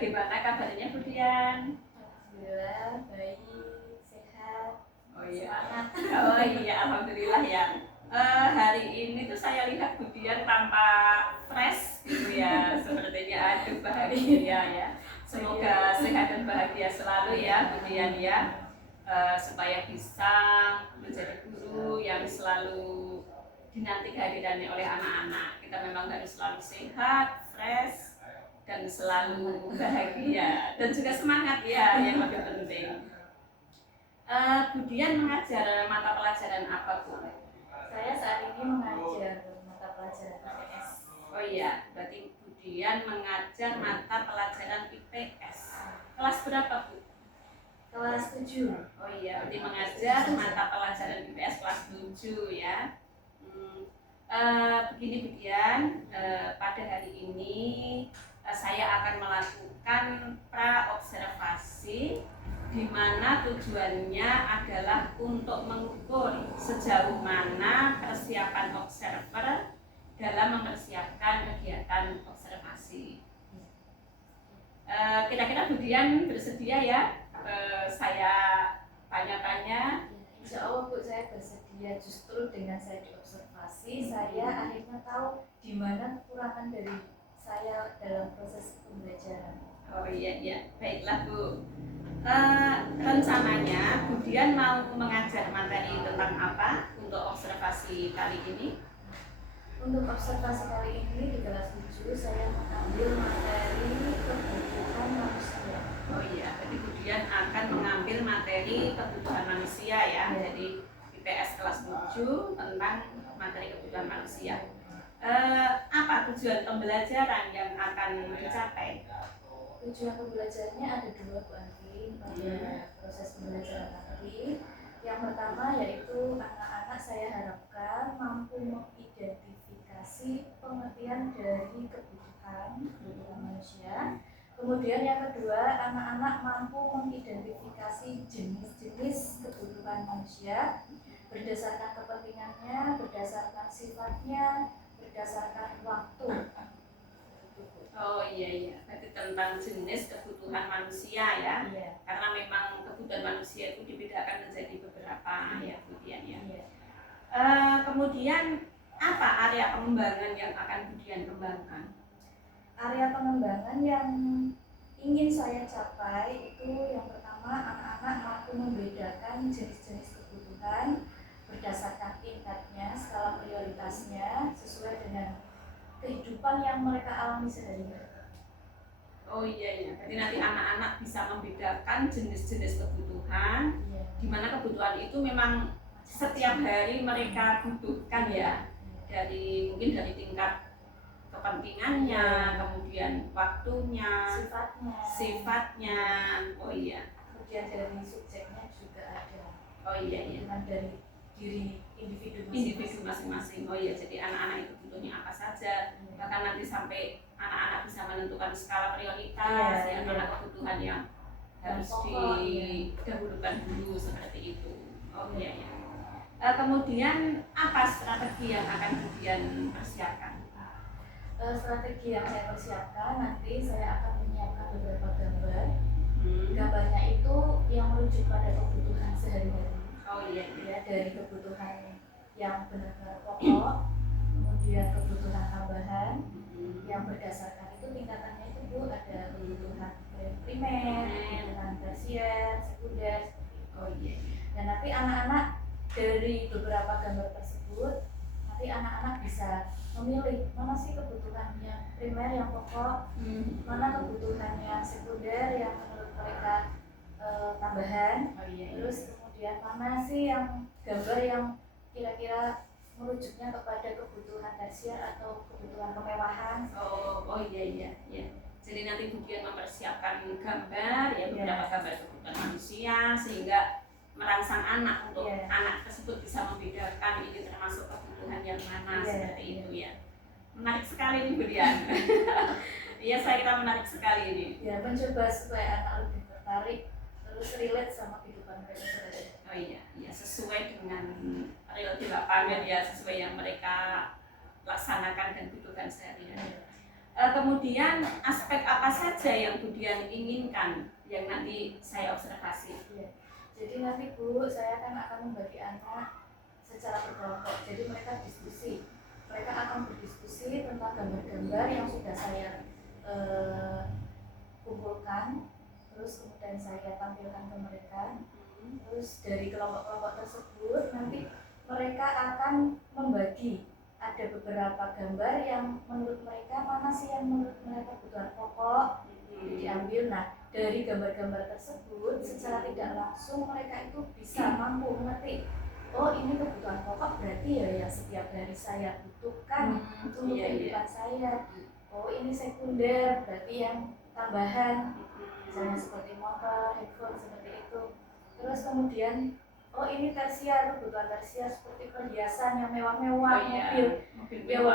bagaimana kabarnya Bu Dian? Alhamdulillah baik, sehat, Oh iya, semangat. oh iya, alhamdulillah ya. Hari ini tuh saya lihat Bu Dian tampak fresh gitu ya, sepertinya aduh bahagia ya. Semoga sehat dan bahagia selalu ya Bu Dian ya. Supaya bisa menjadi guru yang selalu dinanti kehadirannya oleh anak-anak. Kita memang harus selalu sehat, fresh, dan selalu bahagia dan juga semangat ya, yang lebih penting. Bu Dian mengajar mata pelajaran apa Bu? Saya saat ini mengajar mata pelajaran IPS. Oh iya, berarti Bu Dian mengajar mata pelajaran IPS. Kelas berapa Bu? Kelas 7. Oh iya, berarti mengajar mata pelajaran IPS kelas 7 ya. Begini Bu Dian, pada hari ini saya akan melakukan pra-observasi di mana tujuannya adalah untuk mengukur sejauh mana persiapan observer dalam mempersiapkan kegiatan observasi. Kira-kira Bu Dian bersedia ya? Saya tanya-tanya. Insya Allah Bu, saya bersedia. Justru dengan saya diobservasi, saya akhirnya tahu di mana kekurangan dari saya dalam proses pembelajaran. Oh iya, baiklah Bu. Rencananya Bu Dian mau mengajar materi tentang apa untuk observasi kali ini? Untuk observasi kali ini di kelas 7 saya mengambil materi kebutuhan manusia. Oh iya, jadi Bu Dian akan mengambil materi kebutuhan manusia ya. Jadi IPS kelas 7 tentang materi kebutuhan manusia. Apa tujuan pembelajaran yang akan dicapai? Tujuan pembelajarannya ada dua Bu Andi pada proses pembelajaran nanti. Yang pertama yaitu anak-anak saya harapkan mampu mengidentifikasi pengertian dari kebutuhan manusia. Kemudian yang kedua, anak-anak mampu mengidentifikasi jenis-jenis kebutuhan manusia berdasarkan kepentingannya, berdasarkan sifatnya, berdasarkan waktu. Oh iya, berarti tentang jenis kebutuhan manusia ya. Iya. Karena memang kebutuhan manusia itu dibedakan menjadi beberapa ya Bu Dian ya. Iya. Kemudian apa area pengembangan yang akan Bu Dian kembangkan? Area pengembangan yang ingin saya capai itu yang pertama, anak-anak mampu membedakan jenis-jenis kebutuhan berdasarkan tingkatnya, skala prioritasnya sesuai dengan kehidupan yang mereka alami sehari-hari. Oh iya, berarti nanti anak-anak bisa membedakan jenis-jenis kebutuhan, di mana kebutuhan itu memang setiap hari mereka butuhkan ya, mungkin dari tingkat kepentingannya, kemudian waktunya, sifatnya. Oh iya. Kemudian dari subjeknya juga ada. Oh iya. Dengan dari diri individu masing-masing. Oh iya, jadi anak-anak itu butuhnya apa saja. Bahkan nanti sampai anak-anak bisa menentukan skala prioritas, mana kebutuhan yang harus didahulukan dulu seperti itu. Oh iya. Kemudian apa strategi yang akan kemudian persiapkan? Strategi yang saya persiapkan nanti saya akan menyiapkan beberapa gambar. Gambarnya itu yang merujuk pada kebutuhan sehari-hari. Oh iya. Ya, dari kebutuhan yang benar-benar pokok, kemudian kebutuhan tambahan yang berdasarkan itu tingkatannya itu Bu, ada kebutuhan primer, kebutuhan tersier, sekunder. Oh iya. Dan nanti anak-anak dari beberapa gambar tersebut nanti anak-anak bisa memilih mana sih kebutuhannya primer yang pokok, mana kebutuhannya sekunder yang menurut mereka tambahan. Oh iya. Terus kemudian mana sih yang gambar yang kira-kira merujuknya kepada kebutuhan tersier atau kebutuhan kemewahan. Oh iya. Jadi nanti Bu Dian mempersiapkan gambar ya, beberapa gambar kebutuhan manusia sehingga merangsang anak untuk anak tersebut bisa membedakan ini termasuk kebutuhan yang mana seperti itu ya. Menarik sekali nih Bu Dian. Iya, saya kira menarik sekali ini. Ya, mencoba supaya anak lebih tertarik terus relate sama kehidupan mereka sehari-hari. Oh iya, sesuai dengan real di lapangan ya, sesuai yang mereka laksanakan dan butuhkan sehari-hari. Kemudian aspek apa saja yang Budian inginkan yang nanti saya observasi? Ya. Jadi nanti Bu, saya akan membagi anak secara berkelompok. Jadi mereka diskusi. Mereka akan berdiskusi tentang gambar-gambar yang sudah saya kumpulkan. Terus kemudian saya tampilkan ke mereka. Terus dari kelompok-kelompok tersebut nanti mereka akan membagi. Ada beberapa gambar yang menurut mereka mana sih yang menurut mereka kebutuhan pokok diambil. Nah, dari gambar-gambar tersebut secara tidak langsung mereka itu bisa mampu mengerti, oh ini kebutuhan pokok berarti ya yang setiap hari saya butuhkan untuk kehidupan saya. Oh ini sekunder berarti yang tambahan, misalnya seperti motor, handphone, seperti itu. Terus kemudian oh ini tersier, kebutuhan tersier seperti perhiasan yang mewah-mewah, mobil ya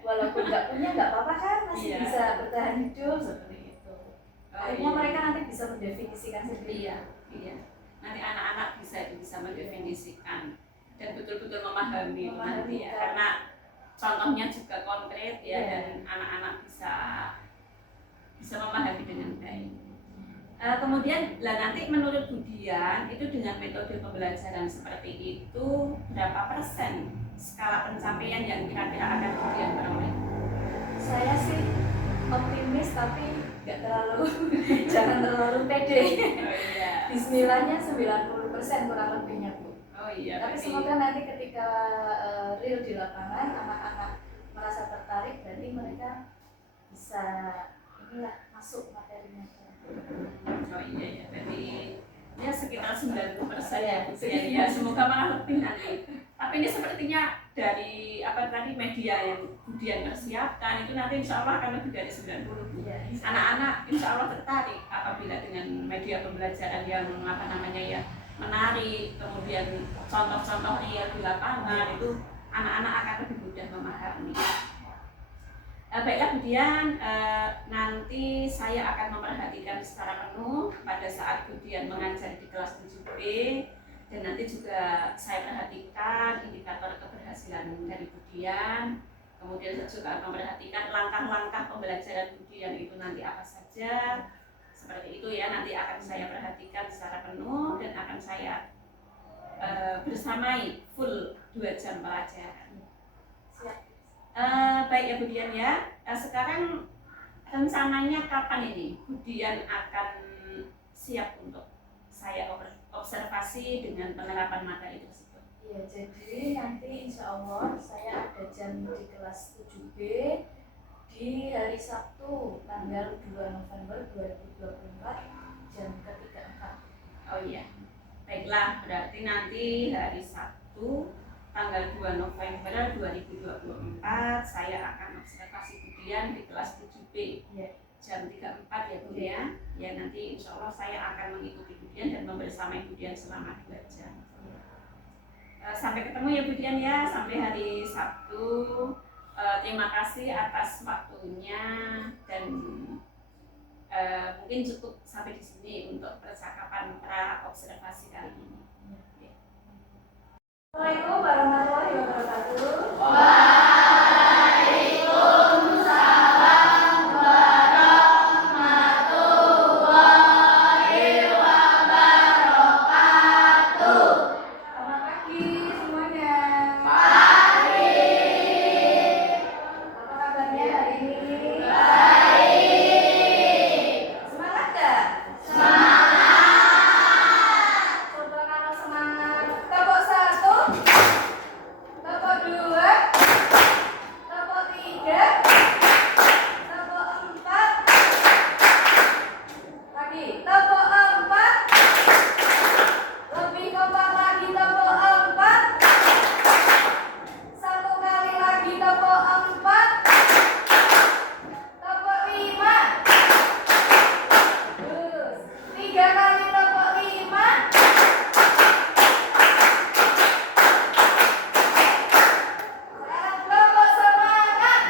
walaupun nggak punya nggak apa-apa kan, masih bisa bertahan hidup seperti itu. Akhirnya mereka nanti bisa mendefinisikan sendiri. Iya. Nanti anak-anak bisa mendefinisikan dan betul-betul memahami nanti ya, karena contohnya juga konkret ya, dan anak-anak bisa memahami dengan baik. Kemudian nanti menurut Budian itu dengan metode pembelajaran seperti itu berapa persen skala pencapaian yang kira-kira akan Budian peroleh? Saya sih optimis tapi nggak terlalu jangan terlalu pede. Bismillahnya 90% kurang lebihnya Bu. Tapi semoga nanti ketika real di lapangan anak-anak merasa tertarik, berarti mereka bisa masuk materinya. Berarti ya sekitar 90% ya, semoga malah lebih nanti. Tapi ini sepertinya dari media yang Budian persiapkan itu nanti insya Allah akan lebih dari 90. Anak-anak insya Allah tertarik apabila dengan media pembelajaran yang menarik, kemudian contoh-contoh real di lapangan, itu anak-anak akan lebih mudah memahami. Baiklah Budian, nanti saya akan memperhatikan secara penuh pada saat Budian mengajar di kelas 7B, dan nanti juga saya perhatikan indikator keberhasilan dari Budian. Kemudian saya juga akan memperhatikan langkah-langkah pembelajaran Budian itu nanti apa saja. Seperti itu ya, nanti akan saya perhatikan secara penuh dan akan saya bersamai full 2 jam pelajaran. Baik ya Budian ya, sekarang rencananya kapan ini Budian akan siap untuk saya observasi dengan penerapan materi tersebut? Iya, jadi nanti insya Allah saya ada jam di kelas 7B di hari Sabtu tanggal 2 November 2024 jam ke-3-4. Oh iya, baiklah, berarti nanti hari Sabtu tanggal 2 November 2024 saya akan observasi Budian di kelas 7B jam 3-4 ya Bu ya. Ya nanti insya Allah saya akan mengikuti Budian dan membersamai Budian selama 2 jam. Sampai ketemu ya Budian ya, sampai hari Sabtu. Terima kasih atas waktunya dan mungkin cukup sampai di sini untuk percakapan pra observasi kali ini. Assalamualaikum warahmatullahi wabarakatuh. Waalaikumsalam warahmatullahi wabarakatuh. Selamat pagi semuanya. Pagi. Apa kabarnya hari ini? Baik. Semangat gak? Semangat. Coba kalau semangat. Tepuk 1, tepuk 2, tepuk 3, tepuk 4. Lagi, tepuk 4. Lebih kompak lagi, tepuk 4. Satu kali lagi, tepuk 4. Tepuk 5. Terus 3 kali tepuk 5. Sekarang tepuk semangat.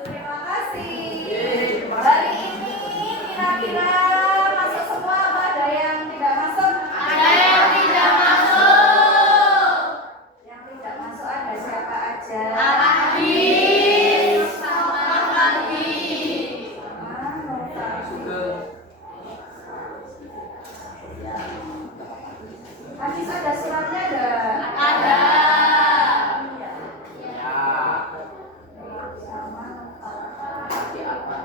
Terima kasih. Hari ini kira-kira masuk semua apa ada yang tidak masuk? Ada yang tidak masuk. Najis ada suratnya enggak? Ada. Iya. Ya. Sama. Nanti apa?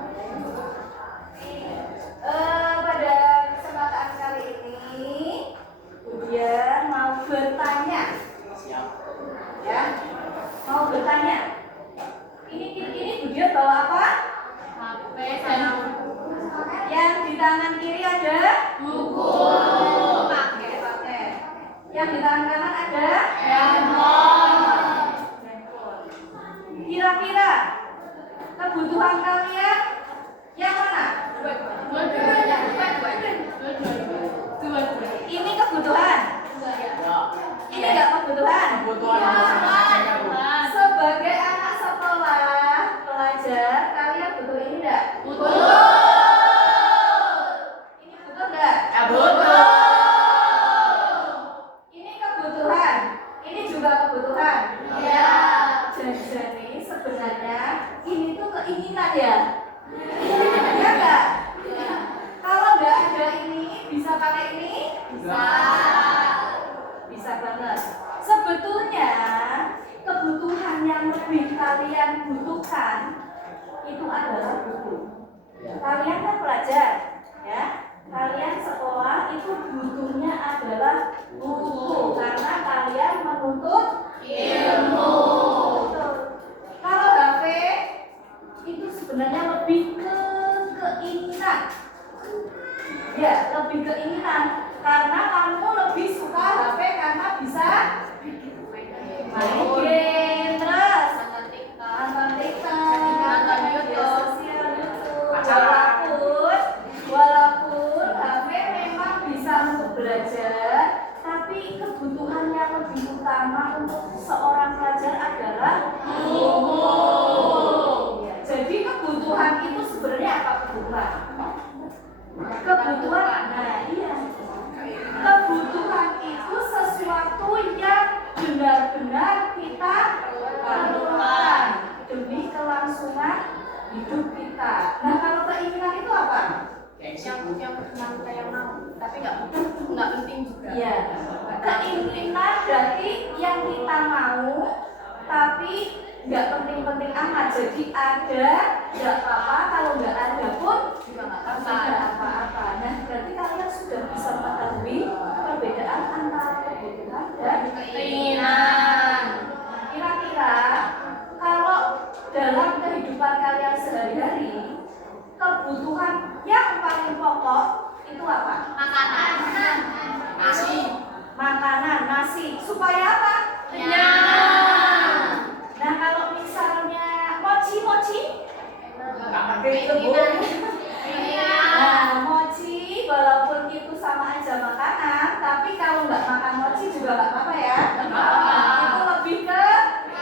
Pada kesempatan kali ini kemudian mau bertanya, Siap. ya, mau bertanya. Ini kemudian bawa apa? HP dan Yang di tangan kiri ada buku. pakai. Yang di tangan kanan ada Handphone. handphone. Kira-kira kebutuhan kalian yang mana? Dua-duanya. Ini kebutuhan. Ya. Ini enggak kebutuhan. Kebutuhan masing-masing Bu. Sebagai anak sekolah pelajar, kalian butuh ini enggak? Butuh. Ini butuh enggak? Ya butuh. Ini kebutuhan. Ini juga kebutuhan. Ya. Jadi sebenarnya ini tuh keinginan ya. Ya enggak? Kalau enggak ada ini, bisa pakai ini? Bisa banget. Sebetulnya kebutuhan yang lebih kalian butuhkan itu adalah buku. Kalian kan pelajar, ya. Kalian sekolah itu butuhnya adalah buku karena kalian menuntut Ilmu. Betul. Kalau HP itu sebenarnya lebih ke keinginan. Ya, lebih keinginan karena kamu lebih suka HP karena bisa main game terus nonton TikTok, Nonton YouTube. sosial YouTube. Walaupun HP memang bisa untuk belajar, tapi kebutuhan yang lebih utama untuk seorang pelajar adalah buku. Ya, jadi kebutuhan itu sebenarnya apa kebutuhan? Kebutuhan, nah iya. Kebutuhan itu sesuatu yang benar-benar kita perlukan demi kelangsungan hidup kita. Nah, kalau keinginan itu apa? yang mau, tapi nggak penting juga. Iya. Keinginan berarti yang kita mau, tapi nggak penting-penting amat. Jadi ada, nggak apa-apa. Kalau nggak ada pun Juga nggak tidak apa-apa. apa-apa. Nah, berarti kalian sudah bisa mengetahui perbedaan antara kebutuhan dan Keinginan. kira-kira kalau dalam kehidupan kalian sehari-hari kebutuhan yang paling pokok itu apa? Makanan. Nasi. Makanan, nasi. Supaya apa? Kenyang. Nah, kalau misalnya mochi, Enggak ngerti itu Bu. nah mochi walaupun itu sama aja makanan, tapi kalau nggak makan mochi juga nggak apa-apa ya. apa-apa. Itu lebih ke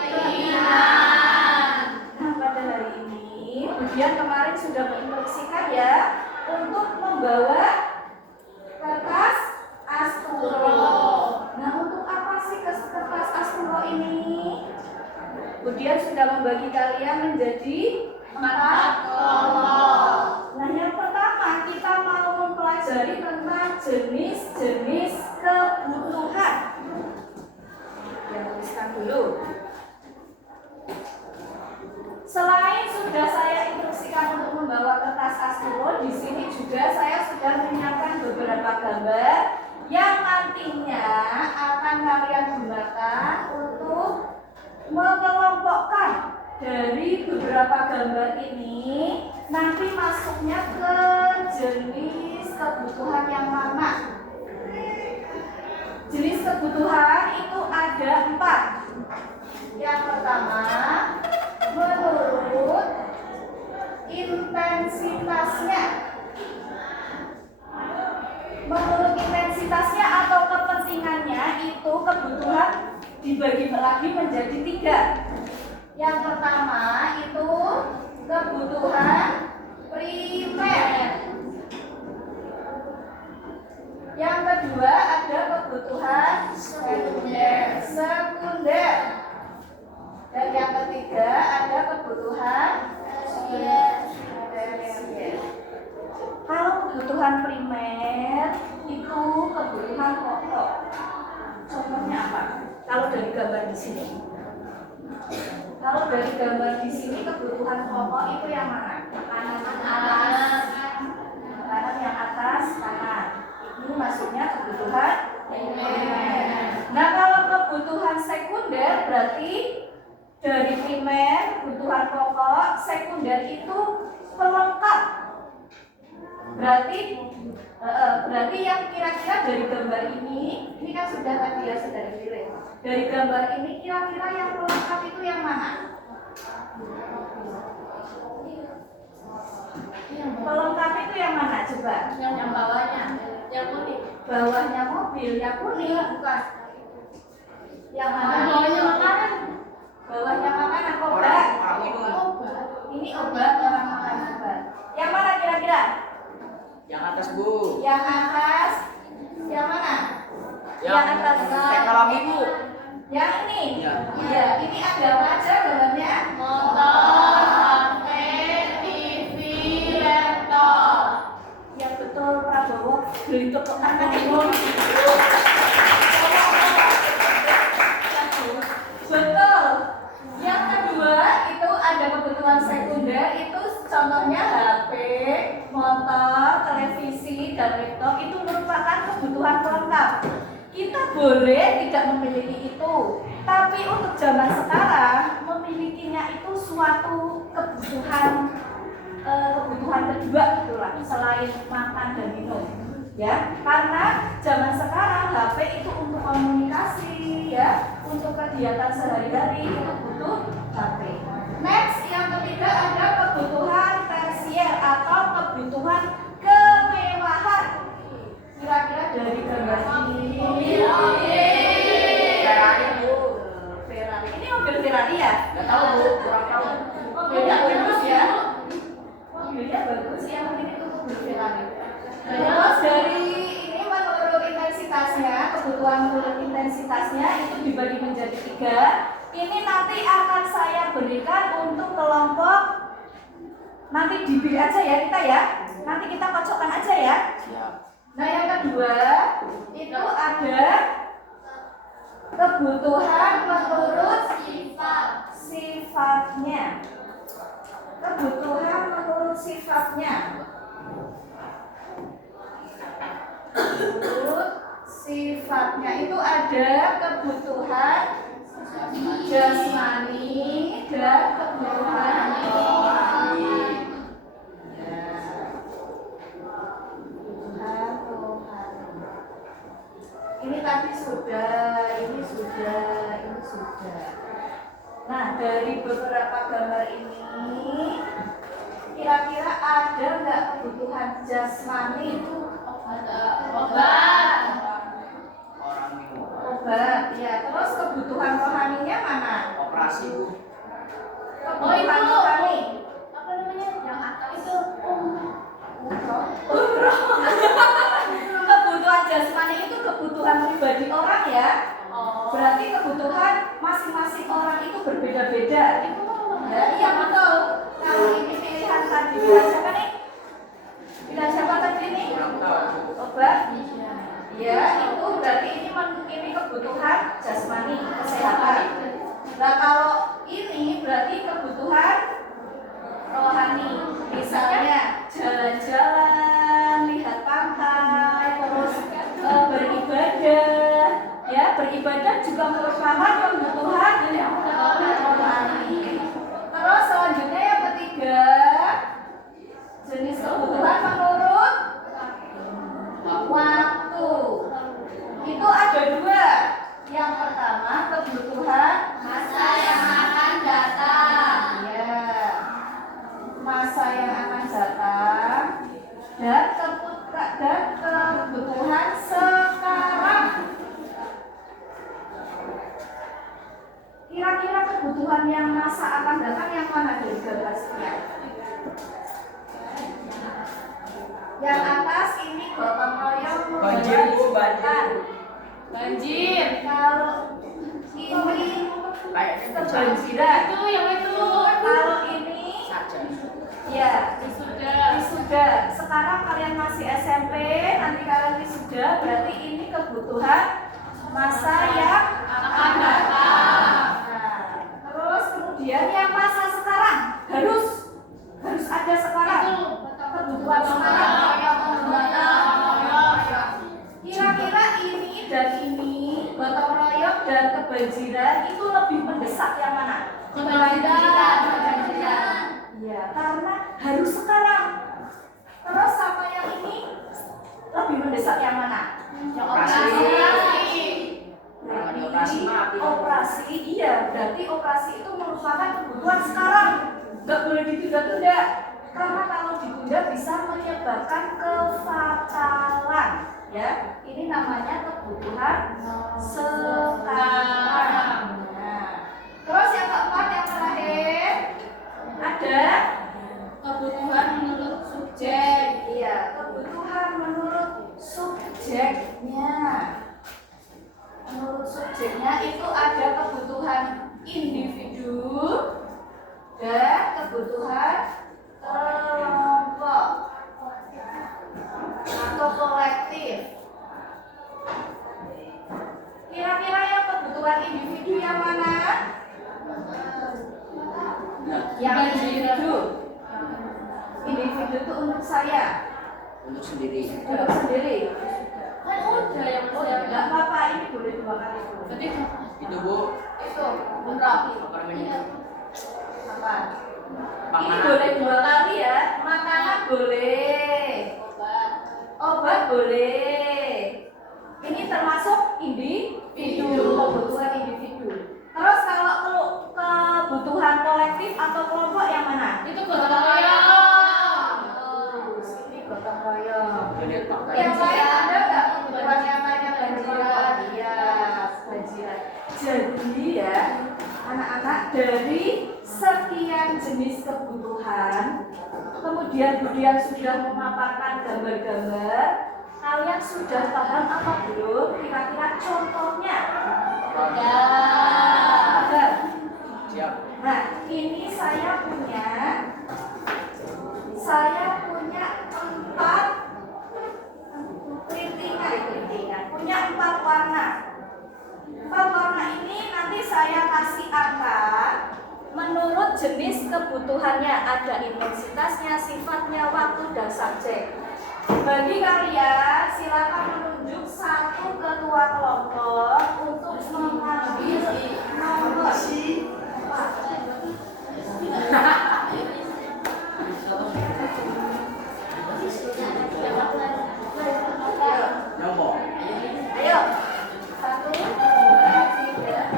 Keinginan. Nah, pada hari ini, kemudian kemarin sudah menginstruksikan ya untuk membawa kertas asturo. Nah, untuk apa sih kertas asturo ini? Kemudian sudah membagi kalian menjadi 4 kelompok. Nah, yang pertama kita mau mempelajari tentang jenis-jenis kebutuhan. Yang tuliskan dulu. Selain sudah saya instruksikan untuk membawa kertas asturo, di sini juga saya sudah menyiapkan beberapa gambar yang nantinya akan kalian gunakan untuk mengelompokkan dari beberapa gambar ini nanti masuknya ke jenis kebutuhan yang mana. Jenis kebutuhan itu ada 4. Yang pertama, menurut intensitasnya. Menurut intensitasnya atau kepentingannya itu kebutuhan dibagi lagi menjadi 3. Yang pertama itu kebutuhan primer. Yang kedua ada kebutuhan sekunder. Dan yang ketiga ada kebutuhan tersier. Kalau kebutuhan primer itu kebutuhan pokok. contohnya apa? Kalau dari gambar di sini. Kalau dari gambar di sini kebutuhan pokok itu yang mana? Kanan atas. Kanan yang atas, kanan. Ini maksudnya kebutuhan primer. Nah, kalau kebutuhan sekunder berarti dari primer, kebutuhan pokok, sekunder itu pelengkap. Berarti yang kira-kira dari gambar ini kan sudah tadi ya sudah dipilih. Dari gambar ini kira-kira yang pelengkap itu yang mana? Pelengkap itu yang mana coba? Yang bawahnya, yang kuning. Bawahnya mobil, yang kuning bukan? Yang mana? Bawahnya makanan. Bawahnya makanan, Orang obat. orang minum. Obat. Ini obat, orang makan obat. Yang mana kira-kira? Yang atas Bu. Yang atas, yang mana? Yang atas. teknologi Bu. Yang ini? Iya. Iya, ini ada apa aja dalamnya? Motor, HP, TV, laptop. Yang betul Prabowo, beli toko anak itu. Betul. Yang kedua itu ada kebutuhan sekunder, itu contohnya HP, motor, televisi, dan laptop itu merupakan kebutuhan pelengkap. Kita boleh tidak memiliki itu, tapi untuk zaman sekarang memilikinya itu suatu kebutuhan kedua gitulah, selain makan dan minum. Ya, karena zaman sekarang HP itu untuk komunikasi, ya, untuk kegiatan sehari-hari itu butuh HP. Next, yang ketiga ada kebutuhan tersier atau kebutuhan kemewahan. Kira-kira dari gambar ini. Ferrari Bu. Ferrari. Ini mobil Ferrari ya? Nggak tahu Bu, kurang tahu. Mobilnya bagus ya. Mobilnya bagus, yang penting itu mobil Ferrari. Terus dari ini menurut intensitasnya, kebutuhan menurut intensitasnya itu dibagi menjadi 3. Ini nanti akan saya berikan untuk kelompok, nanti di B aja ya kita ya. Nanti kita kocokkan aja ya. Siap. Nah, yang kedua itu ada kebutuhan menurut sifatnya. Kebutuhan menurut sifatnya. Menurut sifatnya itu ada kebutuhan jasmani dan kebutuhan rohani. Ini tadi sudah, ini sudah, ini sudah. Nah, dari beberapa gambar ini, kira-kira ada nggak kebutuhan jasmani itu? Obat. Orang minum. Obat, ya. Terus kebutuhan rohaninya mana? Operasi Bu. Kebutuhan itu. rohani. Apa namanya? Yang atas itu Umroh. Kebutuhan jasmani itu kebutuhan pribadi orang ya. Berarti kebutuhan masing-masing orang itu berbeda-beda. Ya, iya betul. Kalau ini pilihan tadi pilihan siapa nih? Pilihan siapa tadi nih? Kurang tahu. Obat. Ya, itu berarti ini kebutuhan jasmani, kesehatan. Nah, kalau ini berarti kebutuhan rohani. Misalnya jalan-jalan, lihat pantai, terus beribadah. Ya, beribadah juga merupakan kebutuhan rohani. Terus selanjutnya yang ketiga, jenis kebutuhan menurut waktu. Itu ada 2. Yang pertama kebutuhan masa yang akan datang. ya, masa yang akan datang dan kebutuhan sekarang. Kira-kira kebutuhan yang masa akan datang yang mana dari gambar sekian? Yang atas ini gotong royong Banjir Bu, banjir. Banjir. Kalau ini Kayaknya kebanjiran. Itu yang itu. Kalau ini saja. ya Wisuda. wisuda. Sekarang kalian masih SMP, nanti kalian wisuda, berarti ini kebutuhan masa yang akan datang. Nah, terus kemudian yang masa sekarang harus ada sekarang. Itu Kebutuhan sekarang. Kira-kira ini dan ini, gotong royong dan kebanjiran itu lebih mendesak yang mana? Kebanjiran. Iya, karena harus sekarang. Terus sama yang ini lebih mendesak yang mana? Yang Operasi. Kalau operasi mati. Operasi, iya, berarti operasi itu merupakan kebutuhan sekarang. Nggak boleh ditunda-tunda. Karena kalau ditunda bisa menyebabkan kefatalan. Ya, ini namanya kebutuhan sekarang. Nah, terus yang keempat yang terakhir ada Kebutuhan menurut subjek. iya, kebutuhan menurut subjeknya. Menurut subjeknya itu ada kebutuhan individu dan kebutuhan kelompok atau kolektif. Kira-kira yang kebutuhan individu yang mana? Yang individu. Individu itu untuk saya, Untuk sendiri. untuk sendiri. Kan udah yang Nggak apa-apa, ini boleh 2 kali dulu. Berarti Itu Bu, Itu benar. apa namanya? Apa? Ini Panganan. boleh 2 kali ya. Makanan boleh, obat. obat boleh. Ini termasuk individu, kebutuhan individu. Terus kalau kebutuhan kolektif atau kelompok yang mana? Itu gotong royong. Ini gotong royong. Jadi faktanya. Yang lain ada nggak kebutuhan yang lainnya banjiran? Iya, banjiran. Jadi ya, anak-anak dari sekian jenis kebutuhan, kemudian Budian sudah memaparkan gambar-gambar. Kalian sudah paham apa belum? Kira-kira contohnya? Ya. Ada. Siap. Nah, ini saya punya 4 printingan, punya 4 warna. 4 warna ini nanti saya kasih angka menurut jenis kebutuhannya, ada intensitasnya, sifatnya, waktu, dan subjek. Bagi kalian silakan menunjuk satu ketua kelompok untuk mengambil nomor. Nyomong. Ayo, 1, 2, 3, 4.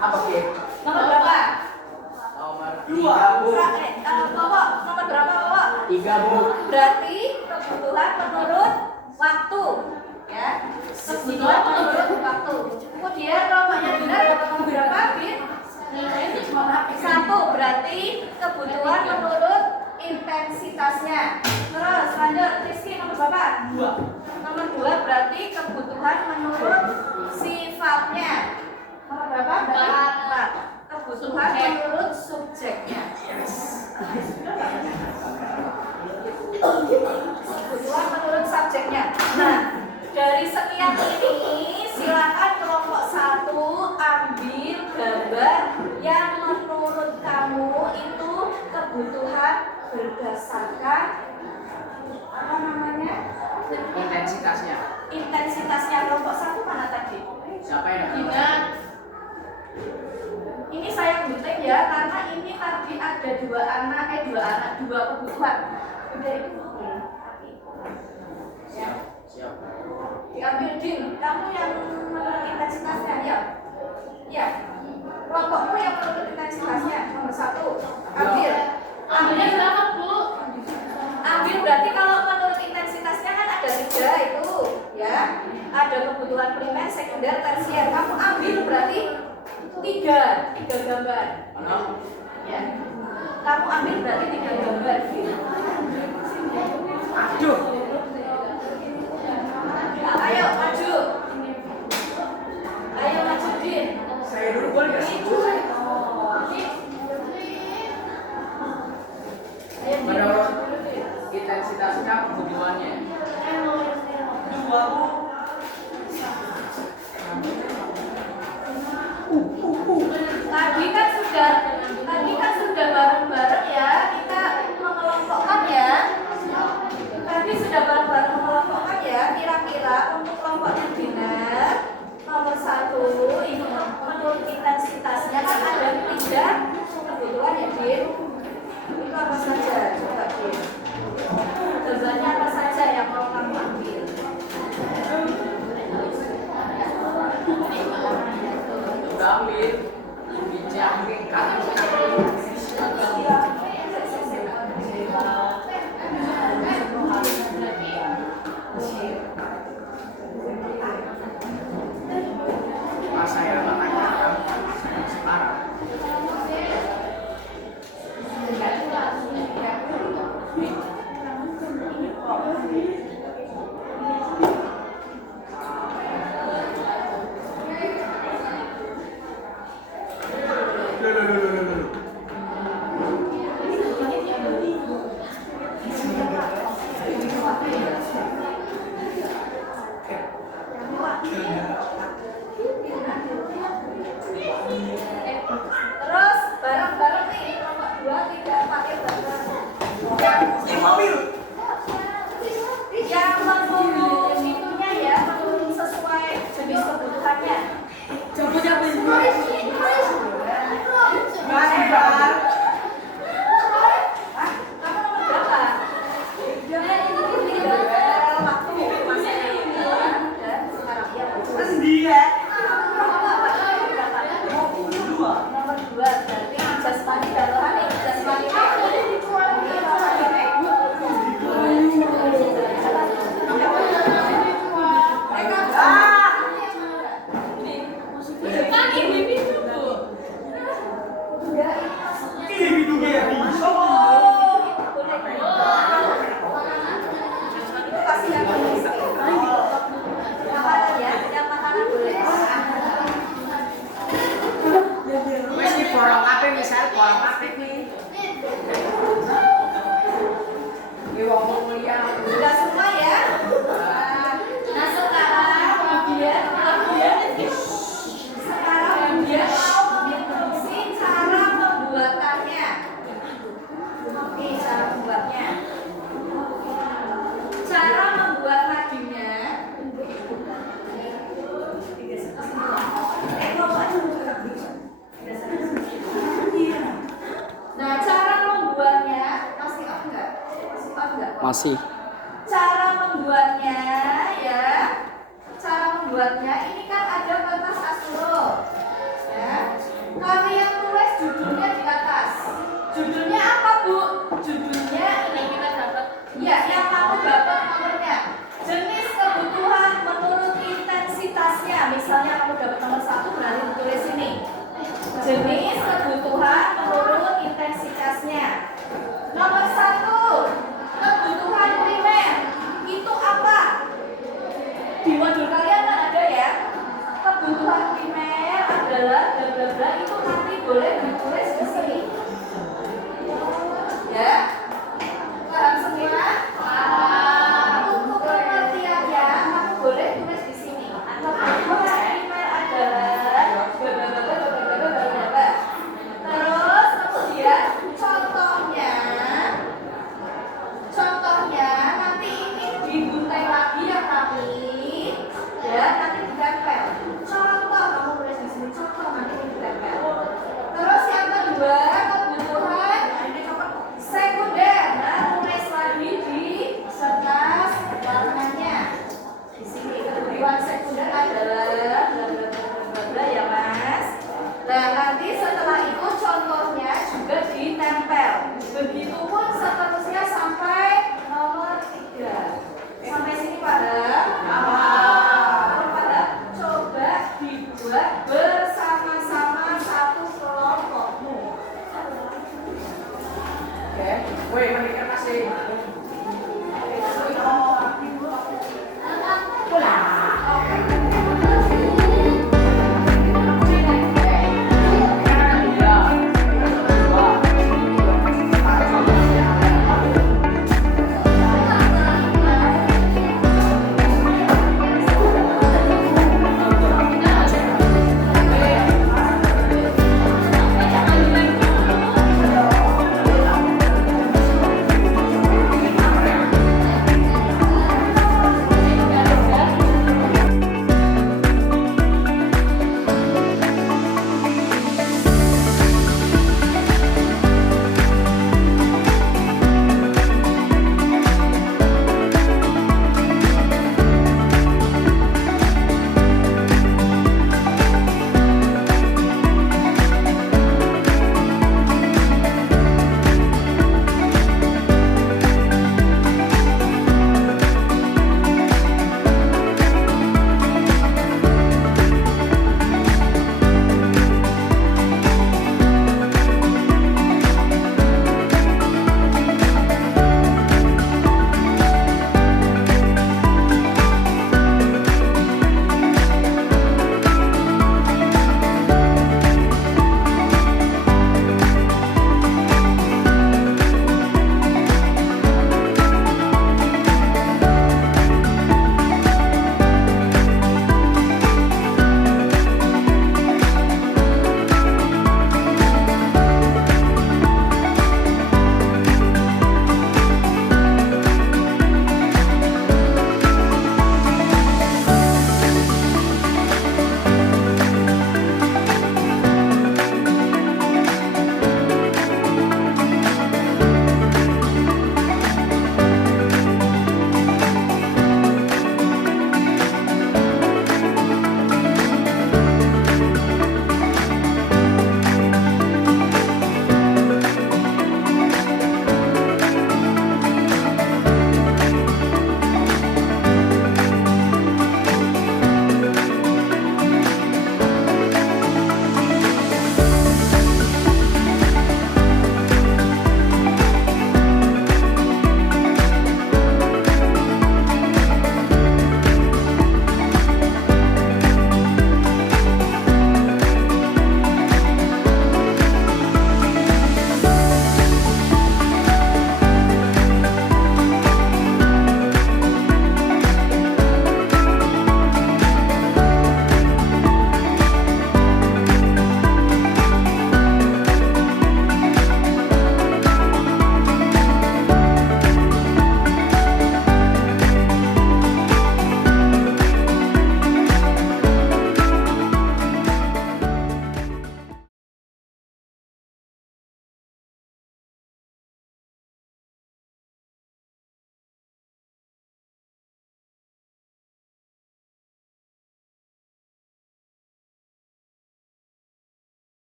Apa Ki? Nomor berapa? Nomor 3 2. Bu. Bapak, nomor berapa Bapak? 3 Bu. Berarti kebutuhan menurut waktu, ya. Kebutuhan menurut waktu. Kemudian kelompoknya benar dapat nomor berapa, Bin? Itu cuma hati. 1 berarti kebutuhan menurut intensitasnya. Terus lanjut, Rizky nomor berapa? 2. Nomor 2 berarti kebutuhan menurut sifatnya. Nomor berapa? Berarti 4. Kebutuhan Subjek. menurut subjeknya. Kebutuhan menurut subjeknya. Nah, dari sekian ini silakan kelompok 1 ambil gambar yang menurut kamu itu kebutuhan berdasarkan apa namanya? Intensitasnya. Intensitasnya. Kelompok 1 mana tadi? Siapa yang dapat? Ingat. Ini saya gunting ya karena ini tadi ada 2 kebutuhan. Udah itu gunting. Ya. Siap. Diambil Din, kamu yang menurut intensitasnya ya. Ya. Kelompokmu yang menurut intensitasnya nomor 1. Ambil. Ambilnya berapa, Bu? Ambil berarti kalau menurut intensitasnya kan ada 3 itu, ya. Ada kebutuhan primer, sekunder, tersier. Kamu ambil berarti 3 gambar. Mana? Ya. Kamu ambil berarti 3 gambar. Aduh. Menurut intensitasnya hubungannya. Tadi kan sudah bareng-bareng ya kita mengelompokkan ya. Tadi sudah bareng-bareng mengelompokkan ya. Kira-kira untuk kelompok yang benar nomor 1 ini menurut intensitasnya kan ada 3 kebutuhan ya, Din. Itu apa saja? Coba, Din. Gambarnya apa saja yang mau kamu ambil? Udah ambil. Dijamin kan. Pas saya mengatakan sekarang. Terus bareng-bareng nih nomor 2 tidak pakai bareng. Yang menurut itunya ya, menurut sesuai jenis kebutuhannya. Kamu nomor berapa? Waktu masa ini dan sekarang ya. Nomor 2 berarti jasmani dan rohani. Jasmani Wes iki borong ape misal borong ape iki. Iki wong kuliah. sudah semua ya. Nah sekarang kemudian mau menginstruksi cara pembuatannya. Oke, cara membuatnya. Cara membuat nadinya. Nah, cara membuatnya masih up enggak? Masih up enggak? Masih. Cara membuatnya ya. Cara membuatnya ini kan ada kertas astro. Ya. Kalian tulis judulnya di atas. Judulnya apa, Bu? Judulnya ini kita dapat. Ya, yang kamu dapat nomornya. Jenis kebutuhan menurut intensitasnya. Misalnya kamu dapat nomor 1 berarti ditulis ini. Jenis kebutuhan menurut intensitasnya. Nomor 1, kebutuhan primer. Itu apa? Di modul kalian kan ada ya. Kebutuhan primer adalah bla bla bla, itu nanti boleh ditulis di sini. Ya. Paham semua? Untuk pengertiannya kamu boleh tulis di sini. Kebutuhan primer adalah bla bla bla bla bla bla bla bla. Terus kemudian contohnya nanti ini digunting lagi yang rapi ya, nanti ditempel. Contoh kamu tulis di sini, contoh nanti ditempel. Terus yang kedua kebutuhan sekunder. Nah, tulis lagi di kertas warnanya. Di sini kebutuhan sekunder adalah bla bla bla bla bla ya, Mas. Nah, nanti setelah itu contohnya juga ditempel. Begitupun seterusnya sampai nomor 3. Sampai sini paham? Paham. Coba dibuat bersama-sama satu kelompokmu. Oke. Woi, menikah masih.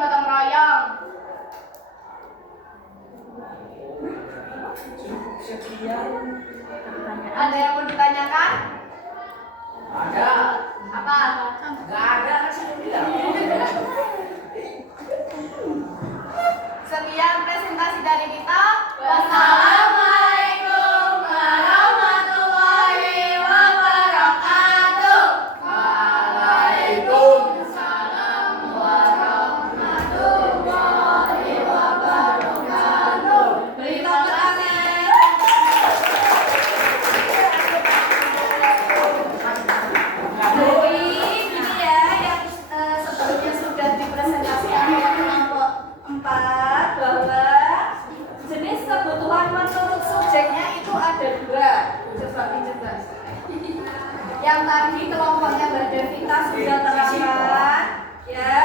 gotong royong. Ada yang mau ditanyakan? Ada. Apa? Nggak ada kan sudah bilang. Sekian presentasi dari kita. Wassalamualaikum warahmatullahi wabarakatuh. Waalaikumsalam warahmatullahi wabarakatuh. Beri tepuk tangan. Jadi ini ya yang sebelumnya sudah dipresentasikan oleh kelompok 4 bahwa jenis kebutuhan menurut subjeknya itu ada 2. Coba dicoba. Yang tadi kelompoknya Mbak Devita sudah terangkan ya.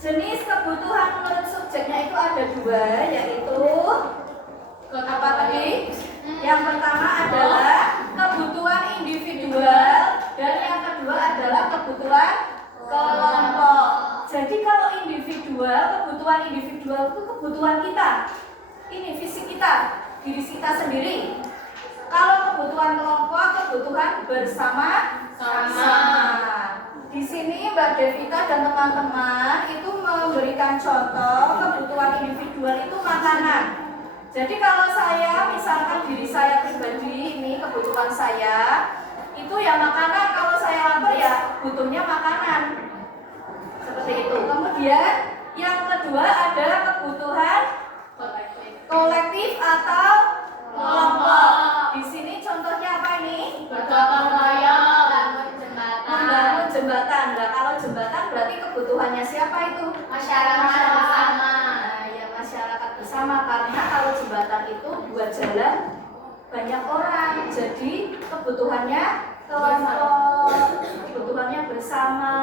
Jenis kebutuhan menurut subjeknya itu ada 2, yaitu apa tadi? Yang pertama adalah kebutuhan individual dan yang kedua adalah kebutuhan kelompok. Jadi kalau individual, kebutuhan individual itu kebutuhan kita. Ini fisik kita, diri kita sendiri. Kalau kebutuhan kelompok, kebutuhan bersama-sama. Di sini Mbak Devita dan teman-teman itu memberikan contoh kebutuhan individual itu makanan. Jadi kalau saya, misalkan diri saya pribadi, ini kebutuhan saya, itu ya makanan. Kalau saya lapar ya butuhnya makanan. Seperti itu. Kemudian yang kedua ada kebutuhan kolektif atau kelompok. Di sini contohnya apa ini? Gotong royong, bangun jembatan. Membangun jembatan. Nah, kalau jembatan berarti kebutuhannya siapa itu? Masyarakat bersama. Nah, ya masyarakat bersama, karena kalau jembatan itu buat jalan banyak orang. Jadi kebutuhannya kelompok, kebutuhannya bersama.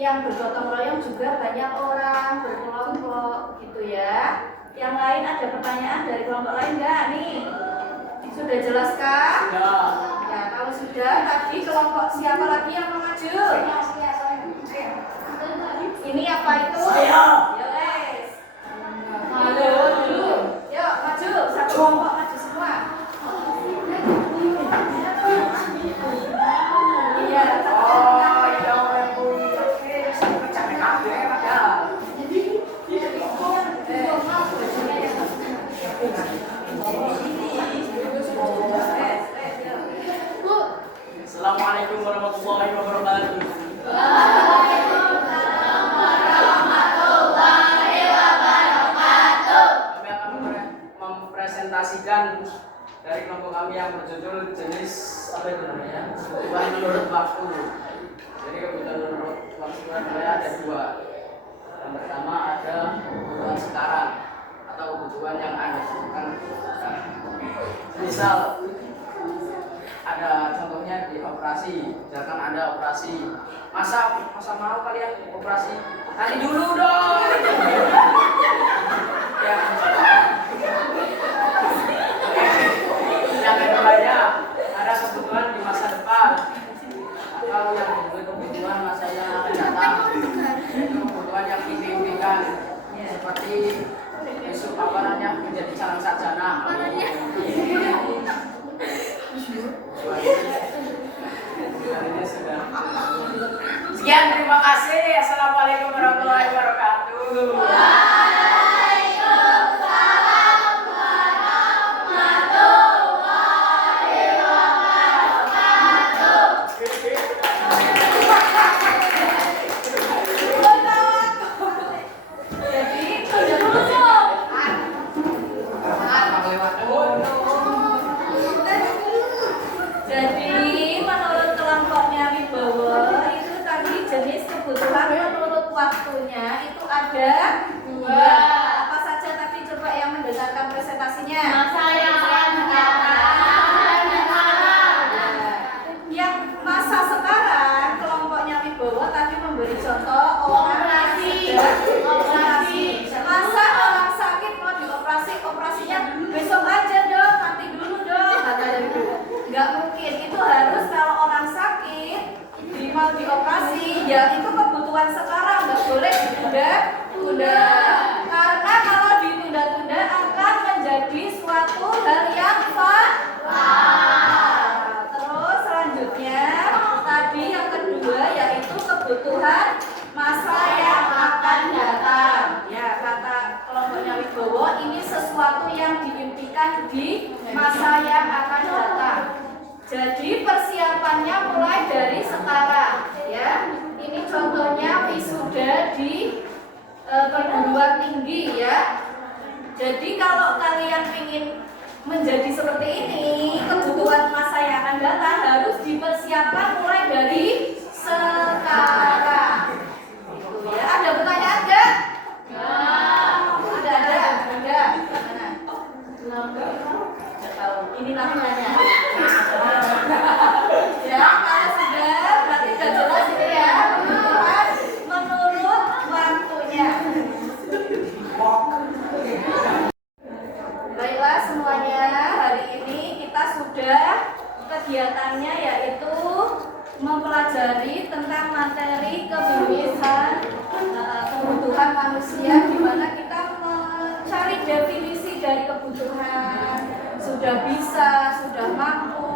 Yang bergotong royong juga banyak orang, berkelompok gitu ya. Yang lain ada pertanyaan dari kelompok lain nggak nih? Sudah jelaskah? Sudah. Ya, kalau sudah, tadi kelompok siapa lagi yang mau maju? Ini apa itu? Saya. Yes. Maju dulu. Yuk, maju. Satu kelompok maju semua. Iya, Oh, iya yang punya. Capek kabeh padahal. Assalamualaikum warahmatullahi wabarakatuh. Kami akan mempresentasikan dari kelompok kami yang berjudul jenis apa itu namanya? Kebutuhan menurut waktu. Jadi kebutuhan menurut waktu ada 2. Yang pertama ada kebutuhan sekarang atau kebutuhan yang ada. Misal ada contohnya di operasi, misalkan ada operasi, masa mau kalian operasi? Nanti dulu dong. Ya. Yang keduanya ada kebutuhan di masa depan atau yang disebut kebutuhan masa yang akan datang. Itu kebutuhan yang diimpikan seperti besok apa namanya menjadi calon sarjana. Sekian, terima kasih. Assalamualaikum warahmatullahi wabarakatuh. jadi tunda dulu dong. Jadi menurut kelompoknya Wibowo itu tadi jenis kebutuhan menurut waktunya itu ada 2. Apa saja tadi coba yang mendengarkan presentasinya? Masa yang akan datang. Yang masa sekarang kelompoknya Wibowo tadi memberi contoh orang yang sedang operasi. Masa orang sakit mau dioperasi, operasinya besok aja dong, nanti dulu dong, katanya gitu. Nggak mungkin, itu harus kalau orang sakit mau dioperasi ya itu kebutuhan sekarang, nggak boleh ditunda ditunda. Karena kalau ditunda-tunda akan menjadi suatu hal yang fatal. Terus selanjutnya tadi yang kedua yaitu kebutuhan masa yang akan datang. Ya, kata kelompoknya Wibowo, ini sesuatu yang diimpikan di masa yang akan datang. Jadi persiapannya mulai dari sekarang, ya. Ini contohnya wisuda di perguruan tinggi, ya. Jadi kalau kalian ingin menjadi seperti ini, kebutuhan masa yang akan datang harus dipersiapkan mulai dari sekarang. Gitu ya. Ada pertanyaan enggak? Ada. Mana? Enggak tahu. Ini namanya. Ya, kalau sudah berarti sudah jelas ini ya. Menurut waktunya. Baiklah semuanya, hari ini kita sudah kegiatannya yaitu mempelajari tentang materi kebutuhan manusia, di mana kita mencari definisi dari kebutuhan, sudah mampu,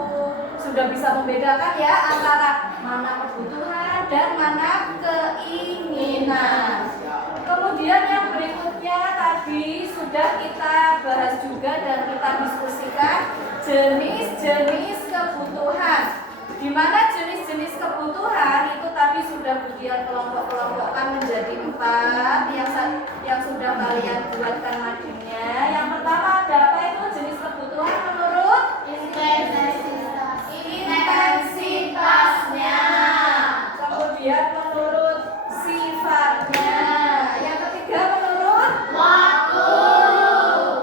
sudah bisa membedakan ya antara mana kebutuhan dan mana keinginan. Kemudian yang berikutnya tadi sudah kita bahas juga dan kita diskusikan jenis-jenis kebutuhan. Di mana jenis-jenis kebutuhan itu tadi sudah Budian kelompok-kelompokkan menjadi 4 yang sudah kalian buatkan madingnya. Yang pertama ada apa itu jenis kebutuhan menurut intensitasnya. Kemudian menurut sifatnya. Yang ketiga menurut Waktu.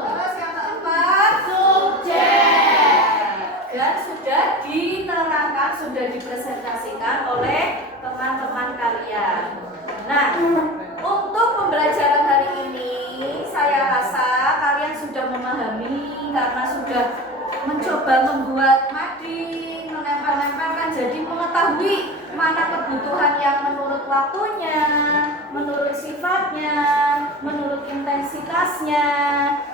terus yang keempat Subjek. dan sudah diterangkan, sudah dipresentasikan oleh teman-teman kalian. Nah, untuk pembelajaran hari ini saya rasa kalian sudah memahami karena sudah mencoba membuat mading, menempel-nempelkan, jadi mengetahui mana kebutuhan yang menurut waktunya, menurut sifatnya, menurut intensitasnya,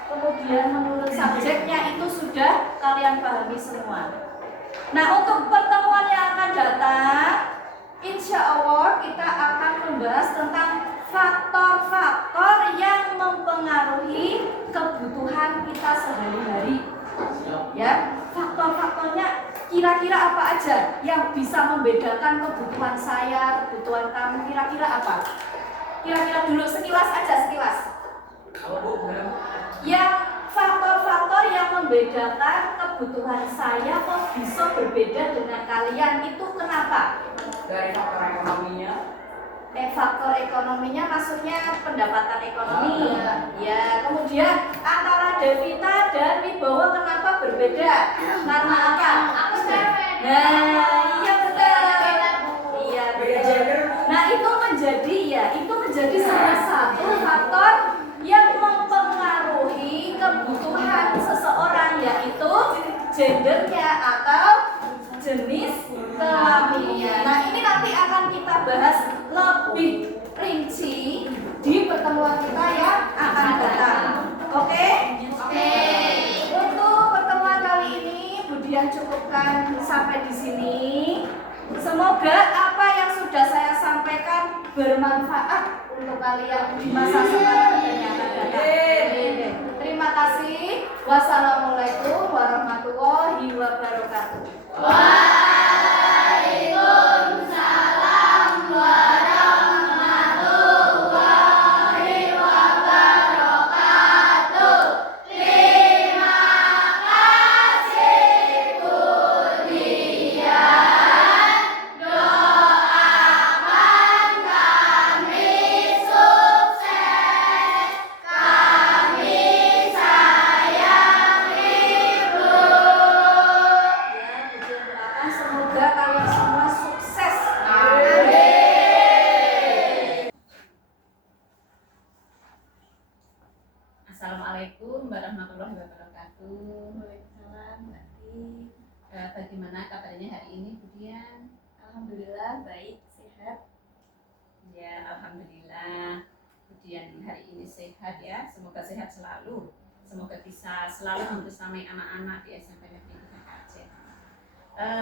kemudian menurut subjeknya, itu sudah kalian pahami semua. Nah, untuk pertemuan yang akan datang, insya Allah kita akan membahas tentang faktor-faktor yang mempengaruhi kebutuhan kita sehari-hari. Ya, faktor-faktornya kira-kira apa aja yang bisa membedakan kebutuhan saya, kebutuhan kamu, kira-kira apa? Kira-kira dulu sekilas aja, sekilas. Yang faktor-faktor yang membedakan kebutuhan saya kok bisa berbeda dengan kalian itu kenapa? Dari faktor ekonominya. Faktor ekonominya maksudnya pendapatan ekonomi. Ya, kemudian antara Devita dan Wibowo kenapa berbeda? Karena apa? Aku cewek. Nah, iya betul. Iya, Beda betul. gender. Nah, itu menjadi salah satu faktor yang mempengaruhi kebutuhan seseorang, yaitu gendernya atau jenis kelaminnya. Nah, ini nanti akan kita bahas lebih rinci di pertemuan kita yang akan datang. Oke? Oke. Untuk pertemuan kali ini Budian cukupkan sampai di sini. Semoga apa yang sudah saya sampaikan bermanfaat untuk kalian di masa sekarang dan yang akan datang. Terima kasih. Wassalamualaikum warahmatullahi wabarakatuh. Waalaikumsalam warahmatullahi wabarakatuh. Terima kasih Budian. Doakan kami sukses. Kami sayang Ibu. Ya, Budian doakan semoga kalian semua sukses. Assalamualaikum warahmatullahi wabarakatuh. Waalaikumsalam, Mbak Ti. Bagaimana kabarnya hari ini, Budian? Alhamdulillah baik, sehat. Ya, alhamdulillah. Budian hari ini sehat ya, semoga sehat selalu, semoga bisa selalu membersamai anak-anak di SMP Negeri 3 Aceh.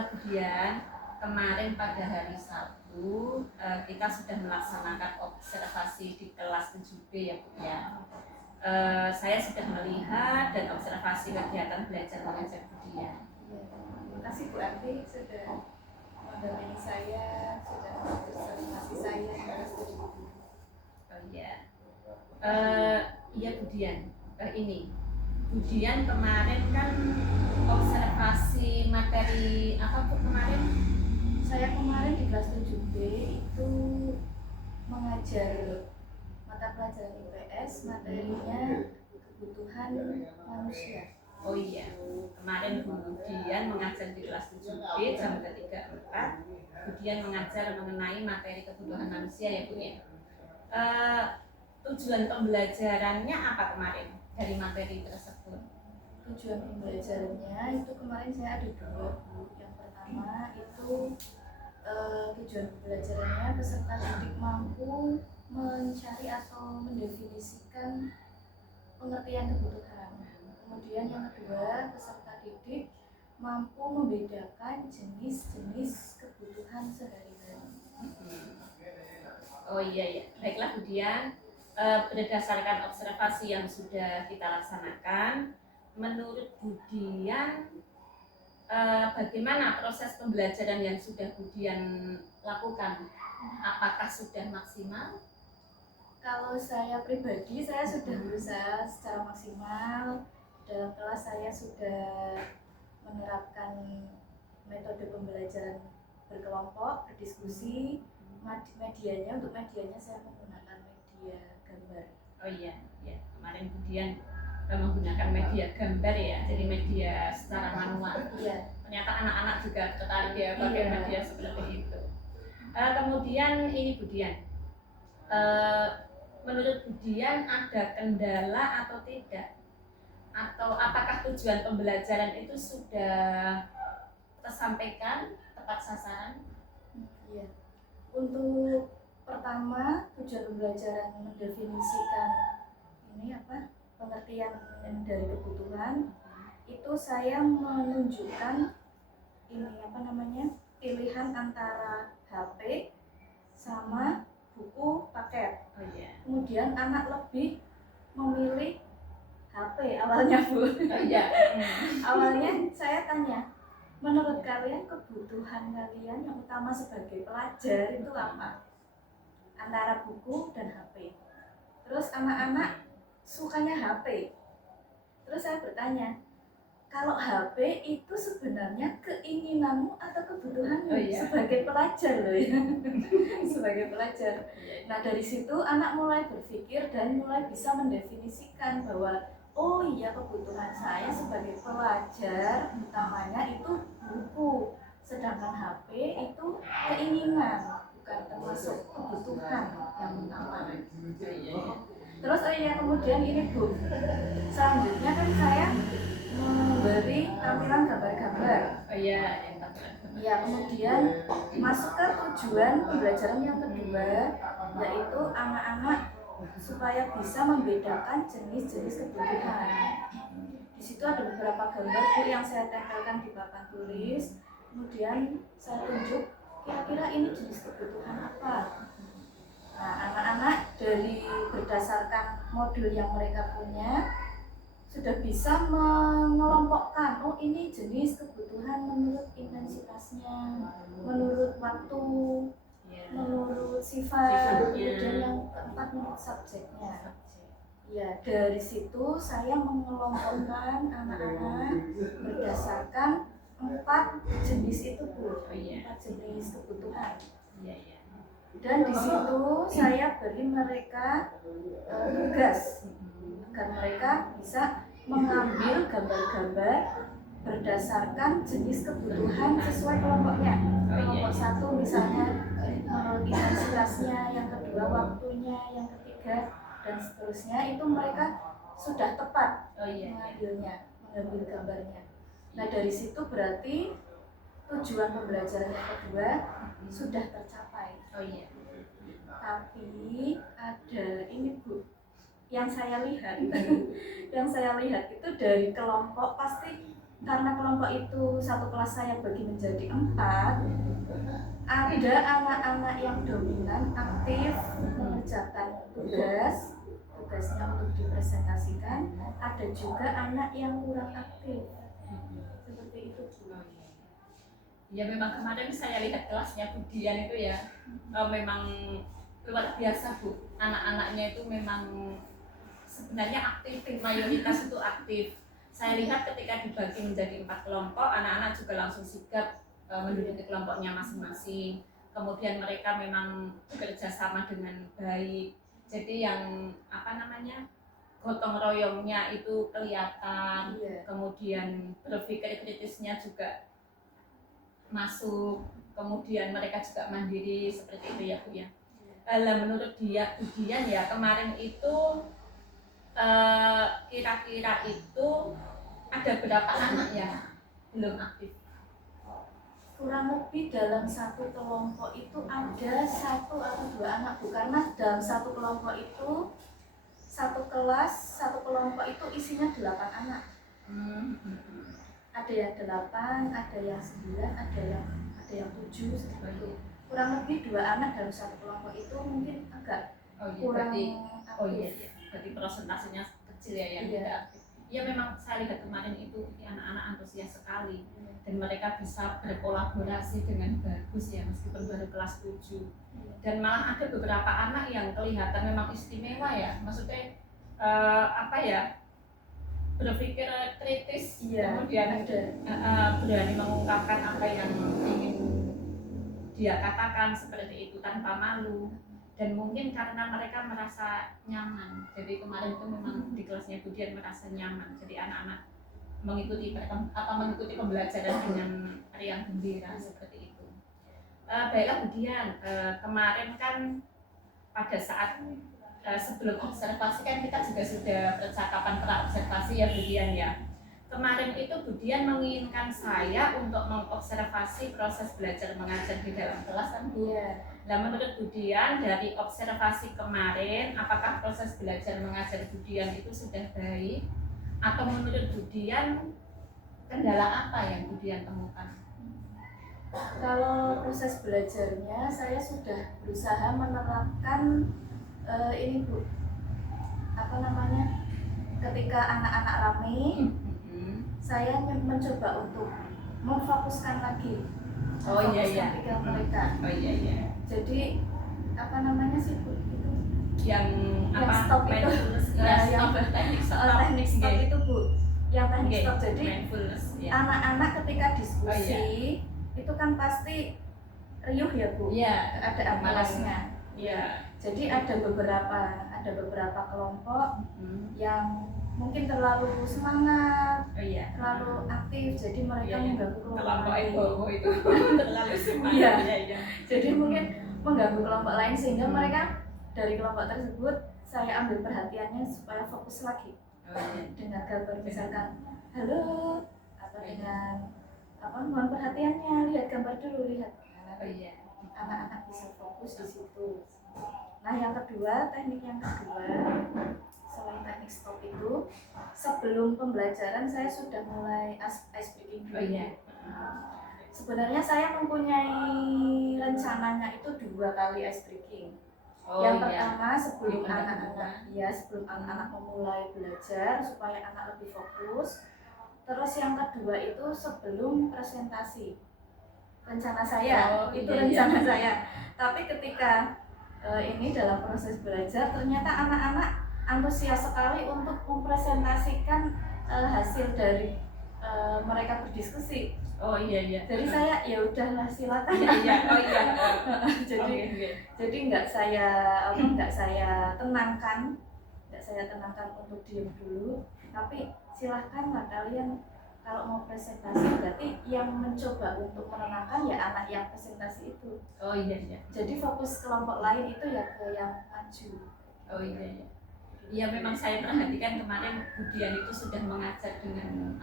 Budian, kemarin pada hari Sabtu kita sudah melaksanakan observasi di kelas 7B ya Bu ya. Saya sudah melihat dan observasi kegiatan belajar mengajar Budian. Ya, terima kasih Bu Arti sudah mendampingi saya, sudah observasi saya di kelas 7. Oh iya, iya Budian, ini Budian kemarin kan observasi materi apa Bu kemarin? Saya kemarin di kelas 7B itu mengajar mata pelajaran IPS, materinya kebutuhan manusia. Oh iya, kemarin Budian mengajar di kelas 7B jam ketiga 4. Budian mengajar mengenai materi kebutuhan manusia ya Bu ya. Tujuan pembelajarannya apa kemarin dari materi tersebut? Tujuan pembelajarannya itu kemarin saya ada 2 Bu. Yang pertama itu tujuan pembelajarannya peserta didik mampu mencari atau mendefinisikan pengertian kebutuhan. Kemudian yang kedua, peserta didik mampu membedakan jenis-jenis kebutuhan sehari-hari. Oh iya ya, baiklah Budian. Berdasarkan observasi yang sudah kita laksanakan, menurut Budian bagaimana proses pembelajaran yang sudah Budian lakukan? Apakah sudah maksimal? Kalau saya pribadi, saya sudah berusaha secara maksimal. Dalam kelas saya sudah menerapkan metode pembelajaran berkelompok, berdiskusi. Medianya, untuk medianya saya menggunakan media gambar. Oh iya, ya kemarin Budian menggunakan media gambar ya, jadi media secara manual. Iya. Ternyata anak-anak juga tertarik ya pakai Iya. media seperti itu. Kemudian ini Budian, menurut Budian ada kendala atau tidak? Atau apakah tujuan pembelajaran itu sudah tersampaikan tepat sasaran? Iya. Untuk pertama, tujuan pembelajaran mendefinisikan pengertian dari kebutuhan itu saya menunjukkan pilihan antara HP sama buku paket. Oh iya. Kemudian anak lebih memilih HP awalnya Bu. Oh iya. Awalnya saya tanya, menurut kalian kebutuhan kalian yang utama sebagai pelajar itu apa? Antara buku dan HP. Terus anak-anak sukanya HP. Terus saya bertanya, kalau HP itu sebenarnya keinginanmu atau kebutuhanmu? Oh, iya. Sebagai pelajar loh ya. Sebagai pelajar. Nah dari situ anak mulai berpikir dan mulai bisa mendefinisikan bahwa oh iya, kebutuhan saya sebagai pelajar utamanya itu buku, sedangkan HP itu keinginan, bukan termasuk kebutuhan yang utama. Terus kemudian ini Bu, selanjutnya kan saya memberi tampilan gambar-gambar. Oh iya, Ya, kemudian masuk ke tujuan pembelajaran yang kedua, yaitu anak-anak supaya bisa membedakan jenis-jenis kebutuhan. Di situ ada beberapa gambar Bu yang saya tempelkan di papan tulis. Kemudian saya tunjuk kira-kira ini jenis kebutuhan apa. Nah, anak-anak dari berdasarkan modul yang mereka punya sudah bisa mengelompokkan, oh ini jenis kebutuhan menurut intensitasnya, menurut waktu, menurut sifat, kemudian yang keempat menurut subjeknya. Ya, dari situ saya mengelompokkan anak-anak berdasarkan 4 jenis itu Bu, 4 jenis kebutuhan. Dan di situ saya beri mereka tugas agar mereka bisa mengambil gambar-gambar berdasarkan jenis kebutuhan sesuai kelompoknya. Kelompok 1 misalnya menurut intensitasnya, yang kedua waktunya, yang ketiga dan seterusnya, itu mereka sudah tepat mengambil gambarnya. Nah dari situ berarti tujuan pembelajaran yang kedua sudah tercapai. Tapi ada ini Bu, yang saya lihat yang saya lihat itu dari kelompok, pasti karena kelompok itu satu kelas saya bagi menjadi 4, ada anak-anak yang dominan aktif mengerjakan tugasnya untuk dipresentasikan, ada juga anak yang kurang aktif seperti itu Bu. Ya memang kemarin saya lihat kelasnya Budian itu ya, memang luar biasa Bu. Anak-anaknya itu memang sebenarnya aktif, mayoritas itu aktif. Saya lihat ketika dibagi menjadi 4 kelompok, anak-anak juga langsung sigap menduduki kelompoknya masing-masing. Kemudian mereka memang bekerja sama dengan baik. Jadi yang gotong royongnya itu kelihatan. Iya. Kemudian berpikir kritisnya juga masuk. Kemudian mereka juga mandiri seperti itu ya Bu ya. Menurut Budian ya kemarin itu kira-kira itu ada berapa anak ya belum aktif? Kurang lebih dalam satu kelompok itu ada 1 atau 2 anak Bu, karena dalam satu kelompok itu satu kelas, satu kelompok itu isinya 8 anak. Ada yang 8, ada yang 9, ada yang 7 seperti itu. Kurang lebih 2 anak dalam satu kelompok itu mungkin agak kurang aktif. Berarti presentasinya kecil ya yang Iya. tidak aktif. Ya memang saya lihat kemarin itu anak-anak antusias sekali dan mereka bisa berkolaborasi dengan bagus ya meskipun baru kelas 7. Dan malah ada beberapa anak yang kelihatan memang istimewa ya, maksudnya berpikir kritis, kemudian berani mengungkapkan apa yang ingin dia katakan seperti itu tanpa malu. Dan mungkin karena mereka merasa nyaman, jadi kemarin itu memang di kelasnya Budian merasa nyaman, jadi anak-anak mengikuti pembelajaran dengan riang gembira seperti itu. Baiklah Budian, kemarin kan pada saat sebelum observasi kan kita juga sudah percakapan pra-observasi ya Budian ya. Kemarin itu Budian menginginkan saya untuk mengobservasi proses belajar mengajar di dalam kelas kan Bu. Nah menurut Budian dari observasi kemarin, apakah proses belajar mengajar Budian itu sudah baik? Atau menurut Budian kendala apa yang Budian temukan? Kalau proses belajarnya saya sudah berusaha menerapkan ini Bu, ketika anak-anak rame, saya mencoba untuk memfokuskan lagi pikiran mereka. Jadi Bu, itu Yang stop itu teknik teknik stop itu Bu, yang teknik stop. Jadi mindfulness ya. anak-anak ketika diskusi itu kan pasti riuh ya Bu, ada amalasnya. Jadi ada beberapa kelompok yang mungkin terlalu semangat, terlalu aktif, jadi mereka mengganggu kelompok lain. Itu terlalu semangat. Jadi mungkin mengganggu kelompok lain sehingga mereka dari kelompok tersebut saya ambil perhatiannya supaya fokus lagi dengan gambar misalkan halo atau dengan mohon perhatiannya, lihat gambar dulu, lihat. Anak-anak bisa fokus di situ. Nah teknik yang kedua selain teknik stop itu, sebelum pembelajaran saya sudah mulai ice breaking dulu. Sebenarnya saya mempunyai rencananya itu 2 kali ice breaking. Yang pertama sebelum anak-anak memulai belajar supaya anak lebih fokus. Terus yang kedua itu sebelum presentasi. Rencana saya, rencana saya. Tapi ketika ini dalam proses belajar ternyata anak-anak antusias sekali untuk mempresentasikan hasil dari mereka berdiskusi. Jadi saya ya udahlah silakan. Jadi nggak saya tenangkan untuk diam dulu. Tapi silahkanlah kalian kalau mau presentasi, berarti yang mencoba untuk menenangkan ya anak yang presentasi itu. Jadi fokus kelompok lain itu ya ke yang maju. Iya memang saya perhatikan kemarin Budian itu sudah mengajar dengan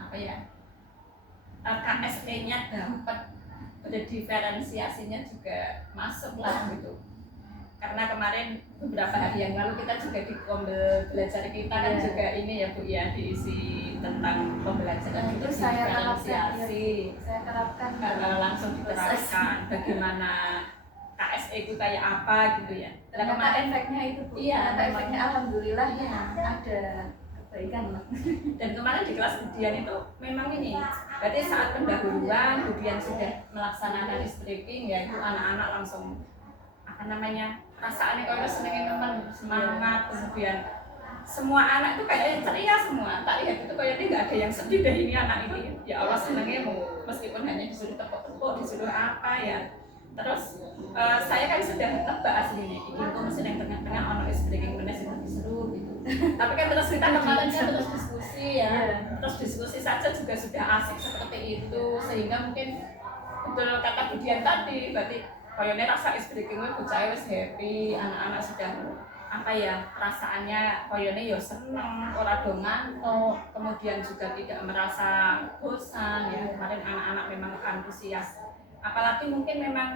KSP-nya dapat, berdiferensiasinya juga masuk lah gitu. karena kemarin beberapa hari yang lalu kita juga di belajar kita kan juga ini ya Bu ya, diisi tentang pembelajaran itu saya terapkan, diferensiasi. saya terapkan Langsung diterapkan bagaimana KSE itu kayak apa gitu ya. Nah, ternyata kemarin efeknya itu Bu. Iya, Ternyata memang. efeknya alhamdulillah ada kebaikan lah. dan kemarin di kelas Budian itu memang ini, berarti saat pendahuluan Budian sudah melaksanakan ice breaking, ya itu anak-anak langsung apa namanya, perasaannya kalau senengin teman, semangat, kemudian semua anak itu kayaknya ceria semua. Tak lihat itu kayaknya nggak ada yang sedih deh ini anak ini. Ya Allah senengnya meskipun hanya disuruh tepuk-tepuk, disuruh apa ya. Terus saya kan sudah nebak aslinya, ini kok mesti yang tengah-tengah ono ice breaking menes itu disuruh gitu. Tapi kan terus kita kemarinnya terus diskusi ya, terus diskusi saja juga sudah asik seperti itu, sehingga mungkin betul kata Budian tadi, berarti kayaknya rasa ice breaking itu bocah wis happy, anak-anak sudah apa ya, perasaannya kayaknya ya seneng, ora do ngantuk, kemudian juga tidak merasa bosan ya. Kemarin anak-anak memang antusias, apalagi mungkin memang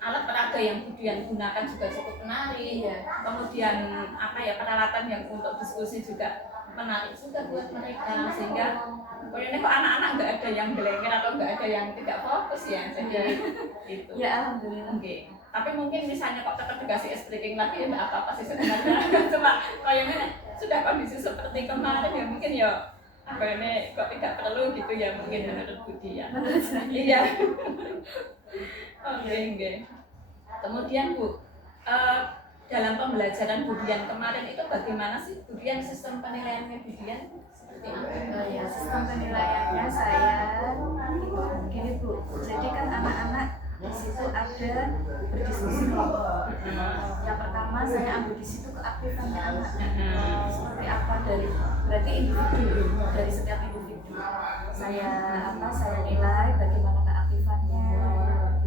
alat peraga yang Budian gunakan juga cukup menarik ya. Kemudian apa ya, peralatan yang untuk diskusi juga menarik juga buat mereka, sehingga pokoknya kok anak-anak nggak ada yang gelenger atau nggak ada yang tidak fokus ya, jadi itu. Ya alhamdulillah. Oke. Tapi mungkin misalnya kok tetap dikasih ice breaking lagi ya nggak apa-apa sih sebenarnya. Cuma kayaknya sudah kondisi seperti kemarin ya mungkin ya kayaknya kok tidak perlu gitu ya mungkin menurut Budian. Menurut saya. Iya. Oke. Kemudian Bu, dalam pembelajaran Budian kemarin itu bagaimana sih Budian, sistem penilaiannya Budian seperti apa? Ya, sistem penilaiannya saya itu gini Bu. Jadi kan anak-anak di situ ada berdiskusi kelompok. Yang pertama saya ambil di situ keaktifannya anak. Seperti apa berarti individu, dari setiap individu. Saya nilai bagaimana keaktifannya,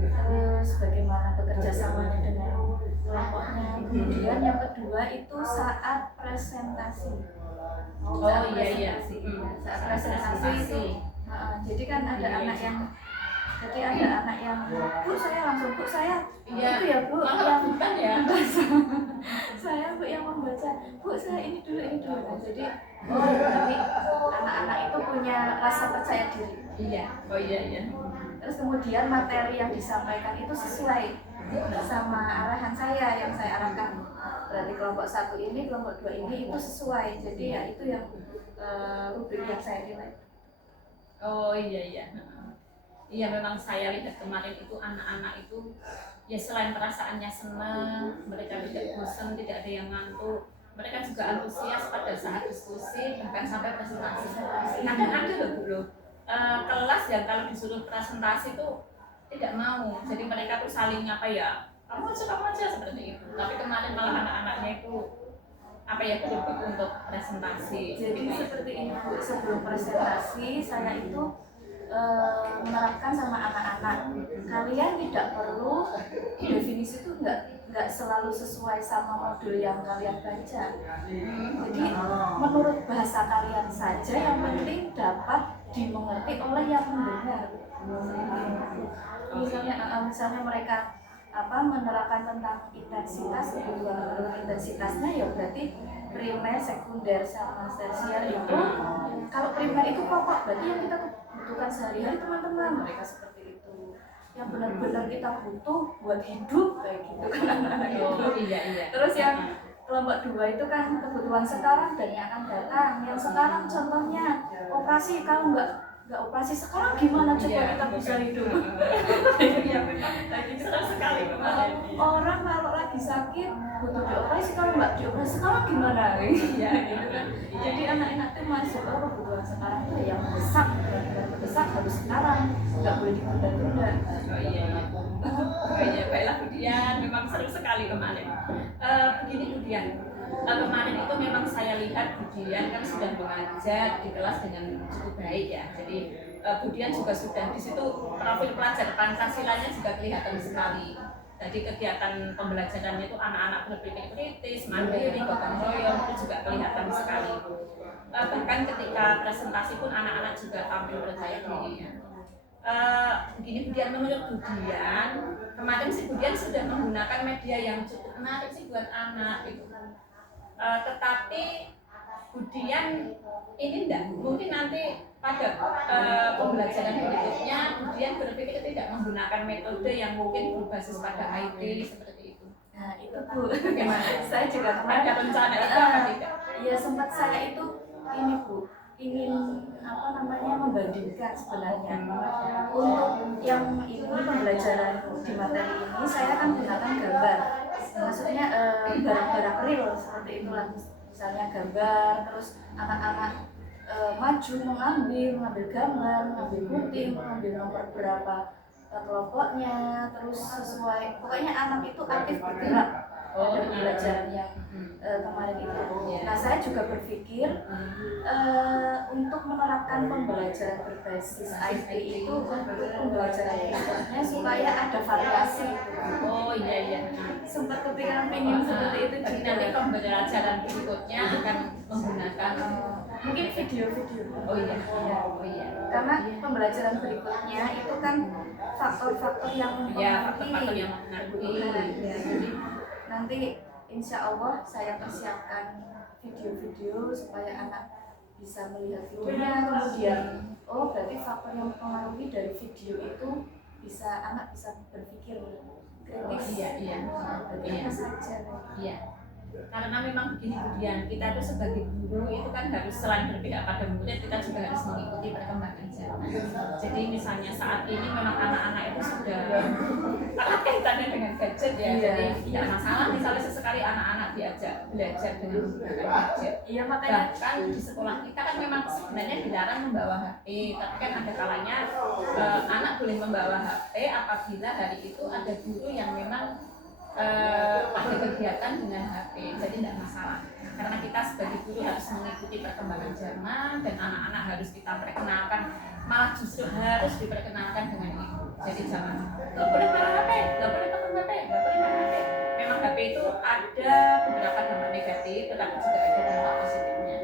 terus bagaimana bekerja samanya dengan kelompoknya. Kemudian yang kedua itu saat presentasi. Oh iya. Saat presentasi itu jadi kan ada anak yang Bu saya langsung Bu saya Iya. itu ya Bu yang Bukan ya. saya Bu yang membaca Bu saya ini dulu. Nah, jadi berarti anak-anak itu punya rasa percaya diri. Iya. Oh iya. Terus kemudian materi yang disampaikan itu sesuai sama arahan saya yang saya arahkan. Berarti kelompok 1 ini, kelompok 2 ini itu sesuai. Jadi ya itu yang rubrik yang saya nilai. Oh iya. Iya memang saya lihat kemarin itu anak-anak itu ya selain perasaannya senang, mereka tidak bosan, tidak ada yang ngantuk, mereka juga antusias pada saat diskusi bahkan sampai presentasi. Kadang ada loh kelas yang kalau disuruh presentasi itu tidak mau, jadi mereka tuh saling apa ya, kamu aja seperti itu. Tapi kemarin malah anak-anaknya itu apa ya, berebut untuk presentasi. Jadi seperti ini Bu, sebelum presentasi saya itu menerapkan sama anak-anak, kalian tidak perlu definisi itu nggak selalu sesuai sama modul yang kalian baca. Jadi menurut bahasa kalian saja, yang penting dapat dimengerti oleh yang mendengar. Misalnya mereka menerapkan tentang intensitas, intensitasnya ya berarti primer, sekunder, sama tersier itu. Kalau primer itu pokok, berarti yang kita butuhkan sehari-hari teman-teman, mereka seperti itu. Yang benar-benar kita butuh buat hidup kayak gitu kan anak-anak itu. Iya. Terus yang kelompok 2 itu kan kebutuhan sekarang dan yang akan datang. Yang sekarang contohnya operasi, kalau nggak operasi sekarang gimana coba kita bisa hidup? Iya memang lagi seru sekali kemarin. Orang kalau lagi sakit butuh dioperasi, kalau nggak dioperasi sekarang gimana? Iya gitu kan. Jadi anak-anak itu masuk kebutuhan sekarang itu yang mendesak harus sekarang, nggak boleh ditunda-tunda. Oh iya, baiklah Budian, memang seru sekali kemarin. Begini Budian, kemarin itu memang saya lihat Budian kan sudah mengajar di kelas dengan cukup baik ya. Jadi Budian juga sudah di situ profil pelajar Pancasilanya juga kelihatan sekali. Jadi kegiatan pembelajarannya itu anak-anak berpikir kritis, mandiri, gotong royong itu juga kelihatan sekali. Bahkan ketika presentasi pun anak-anak juga tampil percaya diri ya. Begini Budian, menurut Budian kemarin si Budian sudah menggunakan media yang cukup menarik sih buat anak gitu. Tetapi kemudian ini enggak, mungkin nanti pada pembelajaran berikutnya kemudian berpikir tidak menggunakan metode yang mungkin berbasis pada IT seperti itu. Nah itu Bu, Bagaimana? saya juga Ada kemarin rencana itu apa tidak? ya sempat saya itu ini Bu, ingin apa namanya membandingkan sebenarnya untuk yang ini pembelajaran di materi ini saya kan gunakan gambar, maksudnya barang-barang real seperti itulah, misalnya gambar, terus anak-anak maju mengambil gambar, mengambil gunting, mengambil nomor berapa kelompoknya, terus sesuai, pokoknya anak itu aktif bergerak pada pembelajaran yang kemarin itu. Nah saya juga berpikir untuk menerapkan pembelajaran berbasis IT itu untuk pembelajaran berikutnya supaya ada variasi. Oh iya. Sempat kepikiran pengen seperti itu Jadi juga. nanti pembelajaran berikutnya akan menggunakan Mungkin video-video. oh iya. Karena pembelajaran berikutnya itu kan faktor-faktor yang faktor-faktor yang mempengaruhi. Ya, jadi nanti insya Allah saya persiapkan video-video supaya anak bisa melihat videonya, kemudian oh berarti faktor yang mempengaruhi dari video itu bisa anak bisa berpikir kritis. Iya. Berarti apa saja. Iya. Karena memang begini kemudian kita itu sebagai guru itu kan harus selain berpihak pada murid, kita juga harus mengikuti perkembangan zaman. Jadi misalnya saat ini memang anak-anak itu sudah erat kaitannya dengan gadget ya. Jadi tidak masalah misalnya sesekali anak-anak diajak belajar dengan menggunakan gadget. Iya makanya Bahkan di sekolah kita kan memang sebenarnya dilarang membawa HP, tapi kan ada kalanya anak boleh membawa HP apabila hari itu ada guru yang memang ada kegiatan dengan HP, jadi tidak masalah. Karena kita sebagai guru harus mengikuti perkembangan zaman dan anak-anak harus kita perkenalkan, malah justru harus diperkenalkan dengan itu. Jadi jangan nggak boleh main HP, nggak boleh pegang HP, nggak boleh main HP. Memang HP itu ada beberapa dampak negatif, tetapi juga ada dampak positifnya.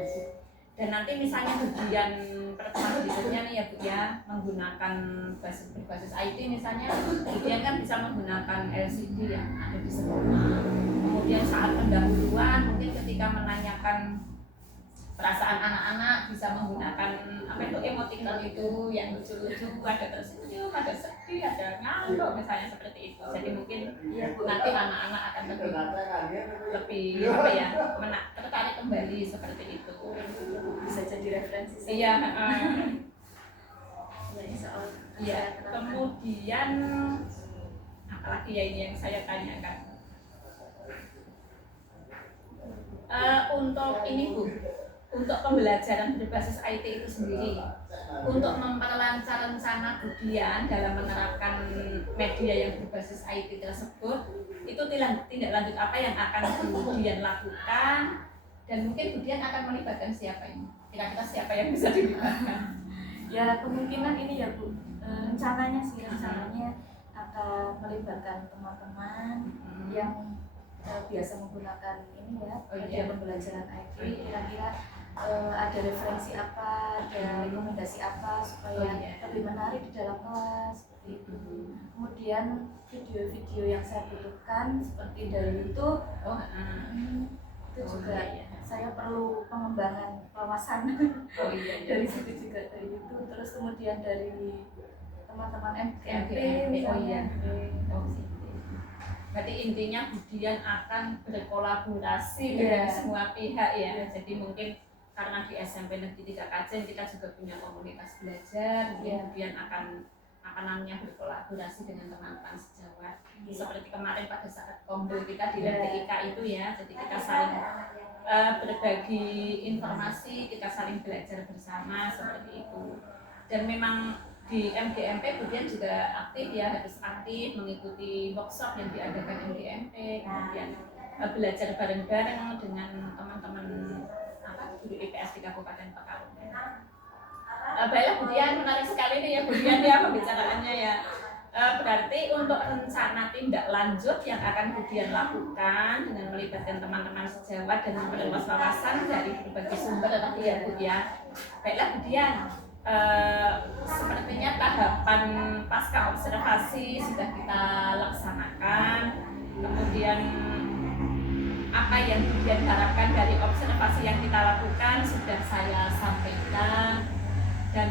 Dan nanti misalnya bagian pertemuan berikutnya nih ya Bu ya, menggunakan berbasis IT misalnya, kemudian kan bisa menggunakan LCD yang ada di sekolah. Kemudian saat pendahuluan mungkin ketika menanyakan perasaan anak-anak bisa menggunakan apa itu emoticon itu yang lucu-lucu, ada tersenyum, ada sedih, ada ngantuk misalnya seperti itu. Jadi mungkin nanti anak-anak akan lebih apa ya, tertarik kembali seperti itu. bisa jadi referensi. Iya. Ya, insya Allah. Iya. Kemudian apalagi ya ini yang saya tanyakan. Untuk ini Bu, untuk pembelajaran berbasis IT itu sendiri, untuk memperlancar rencana kemudian dalam menerapkan media yang berbasis IT tersebut, itu tindak lanjut apa yang akan kemudian lakukan dan mungkin kemudian akan melibatkan siapa ini? Kira-kira siapa yang bisa dilibatkan? Ya kemungkinan ini ya Bu, rencananya akan melibatkan teman-teman yang biasa menggunakan ini ya, media pembelajaran IT. Kira-kira ada referensi apa, ada rekomendasi apa supaya lebih menarik di dalam kelas seperti itu. Kemudian video-video yang saya butuhkan seperti dari YouTube, itu juga saya perlu pengembangan wawasan dari situ juga, dari YouTube, terus kemudian dari teman-teman MGMP misalnya. Berarti intinya kemudian akan berkolaborasi dengan semua pihak ya. Jadi mungkin karena di SMP Negeri 3 Kajen kita juga punya komunitas belajar, kemudian akan namanya berkolaborasi dengan teman-teman sejawat. Seperti kemarin pada saat kumpul kita di LTIK itu ya, jadi kita saling berbagi informasi, kita saling belajar bersama seperti itu. Dan memang di MGMP kemudian juga aktif ya, harus aktif mengikuti workshop yang diadakan MGMP, kemudian belajar bareng-bareng dengan teman-teman guru IPS di Kabupaten Pekalongan. Baiklah Budian, menarik sekali nih ya Budian ya pembicaraannya ya. Berarti untuk rencana tindak lanjut yang akan Budian lakukan dengan melibatkan teman-teman sejawat dan memperluas wawasan dari berbagai sumber tadi ya Budian. Baiklah Budian, sepertinya tahapan pasca observasi sudah kita laksanakan, kemudian apa yang Budian harapkan dari observasi yang kita lakukan sudah saya sampaikan, dan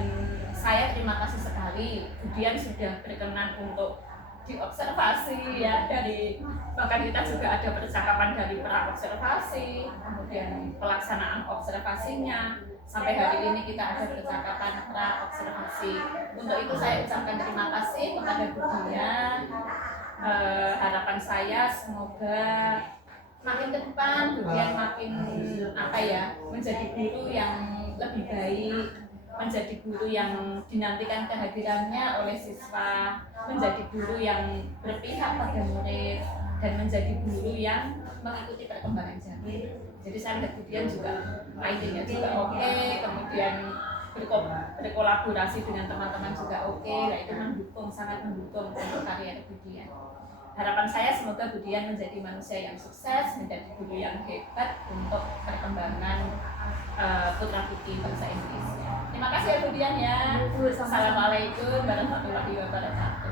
saya terima kasih sekali Budian sudah berkenan untuk diobservasi ya, dari bahkan kita juga ada percakapan dari pra observasi, kemudian pelaksanaan observasinya, sampai hari ini kita ada percakapan pra observasi. Untuk itu saya ucapkan terima kasih kepada Budian. Harapan saya semoga makin ke depan Budian makin menjadi guru yang lebih baik, menjadi guru yang dinantikan kehadirannya oleh siswa, menjadi guru yang berpihak pada murid, dan menjadi guru yang mengikuti perkembangan zaman. Jadi saya lihat Budian juga idenya juga oke, kemudian berkolaborasi dengan teman-teman juga oke. Nah itu sangat mendukung untuk karya Budian. Harapan saya semoga Budian menjadi manusia yang sukses, menjadi guru yang hebat untuk perkembangan putra putri bangsa Indonesia. Terima kasih ya Budian ya. Assalamualaikum warahmatullahi wabarakatuh.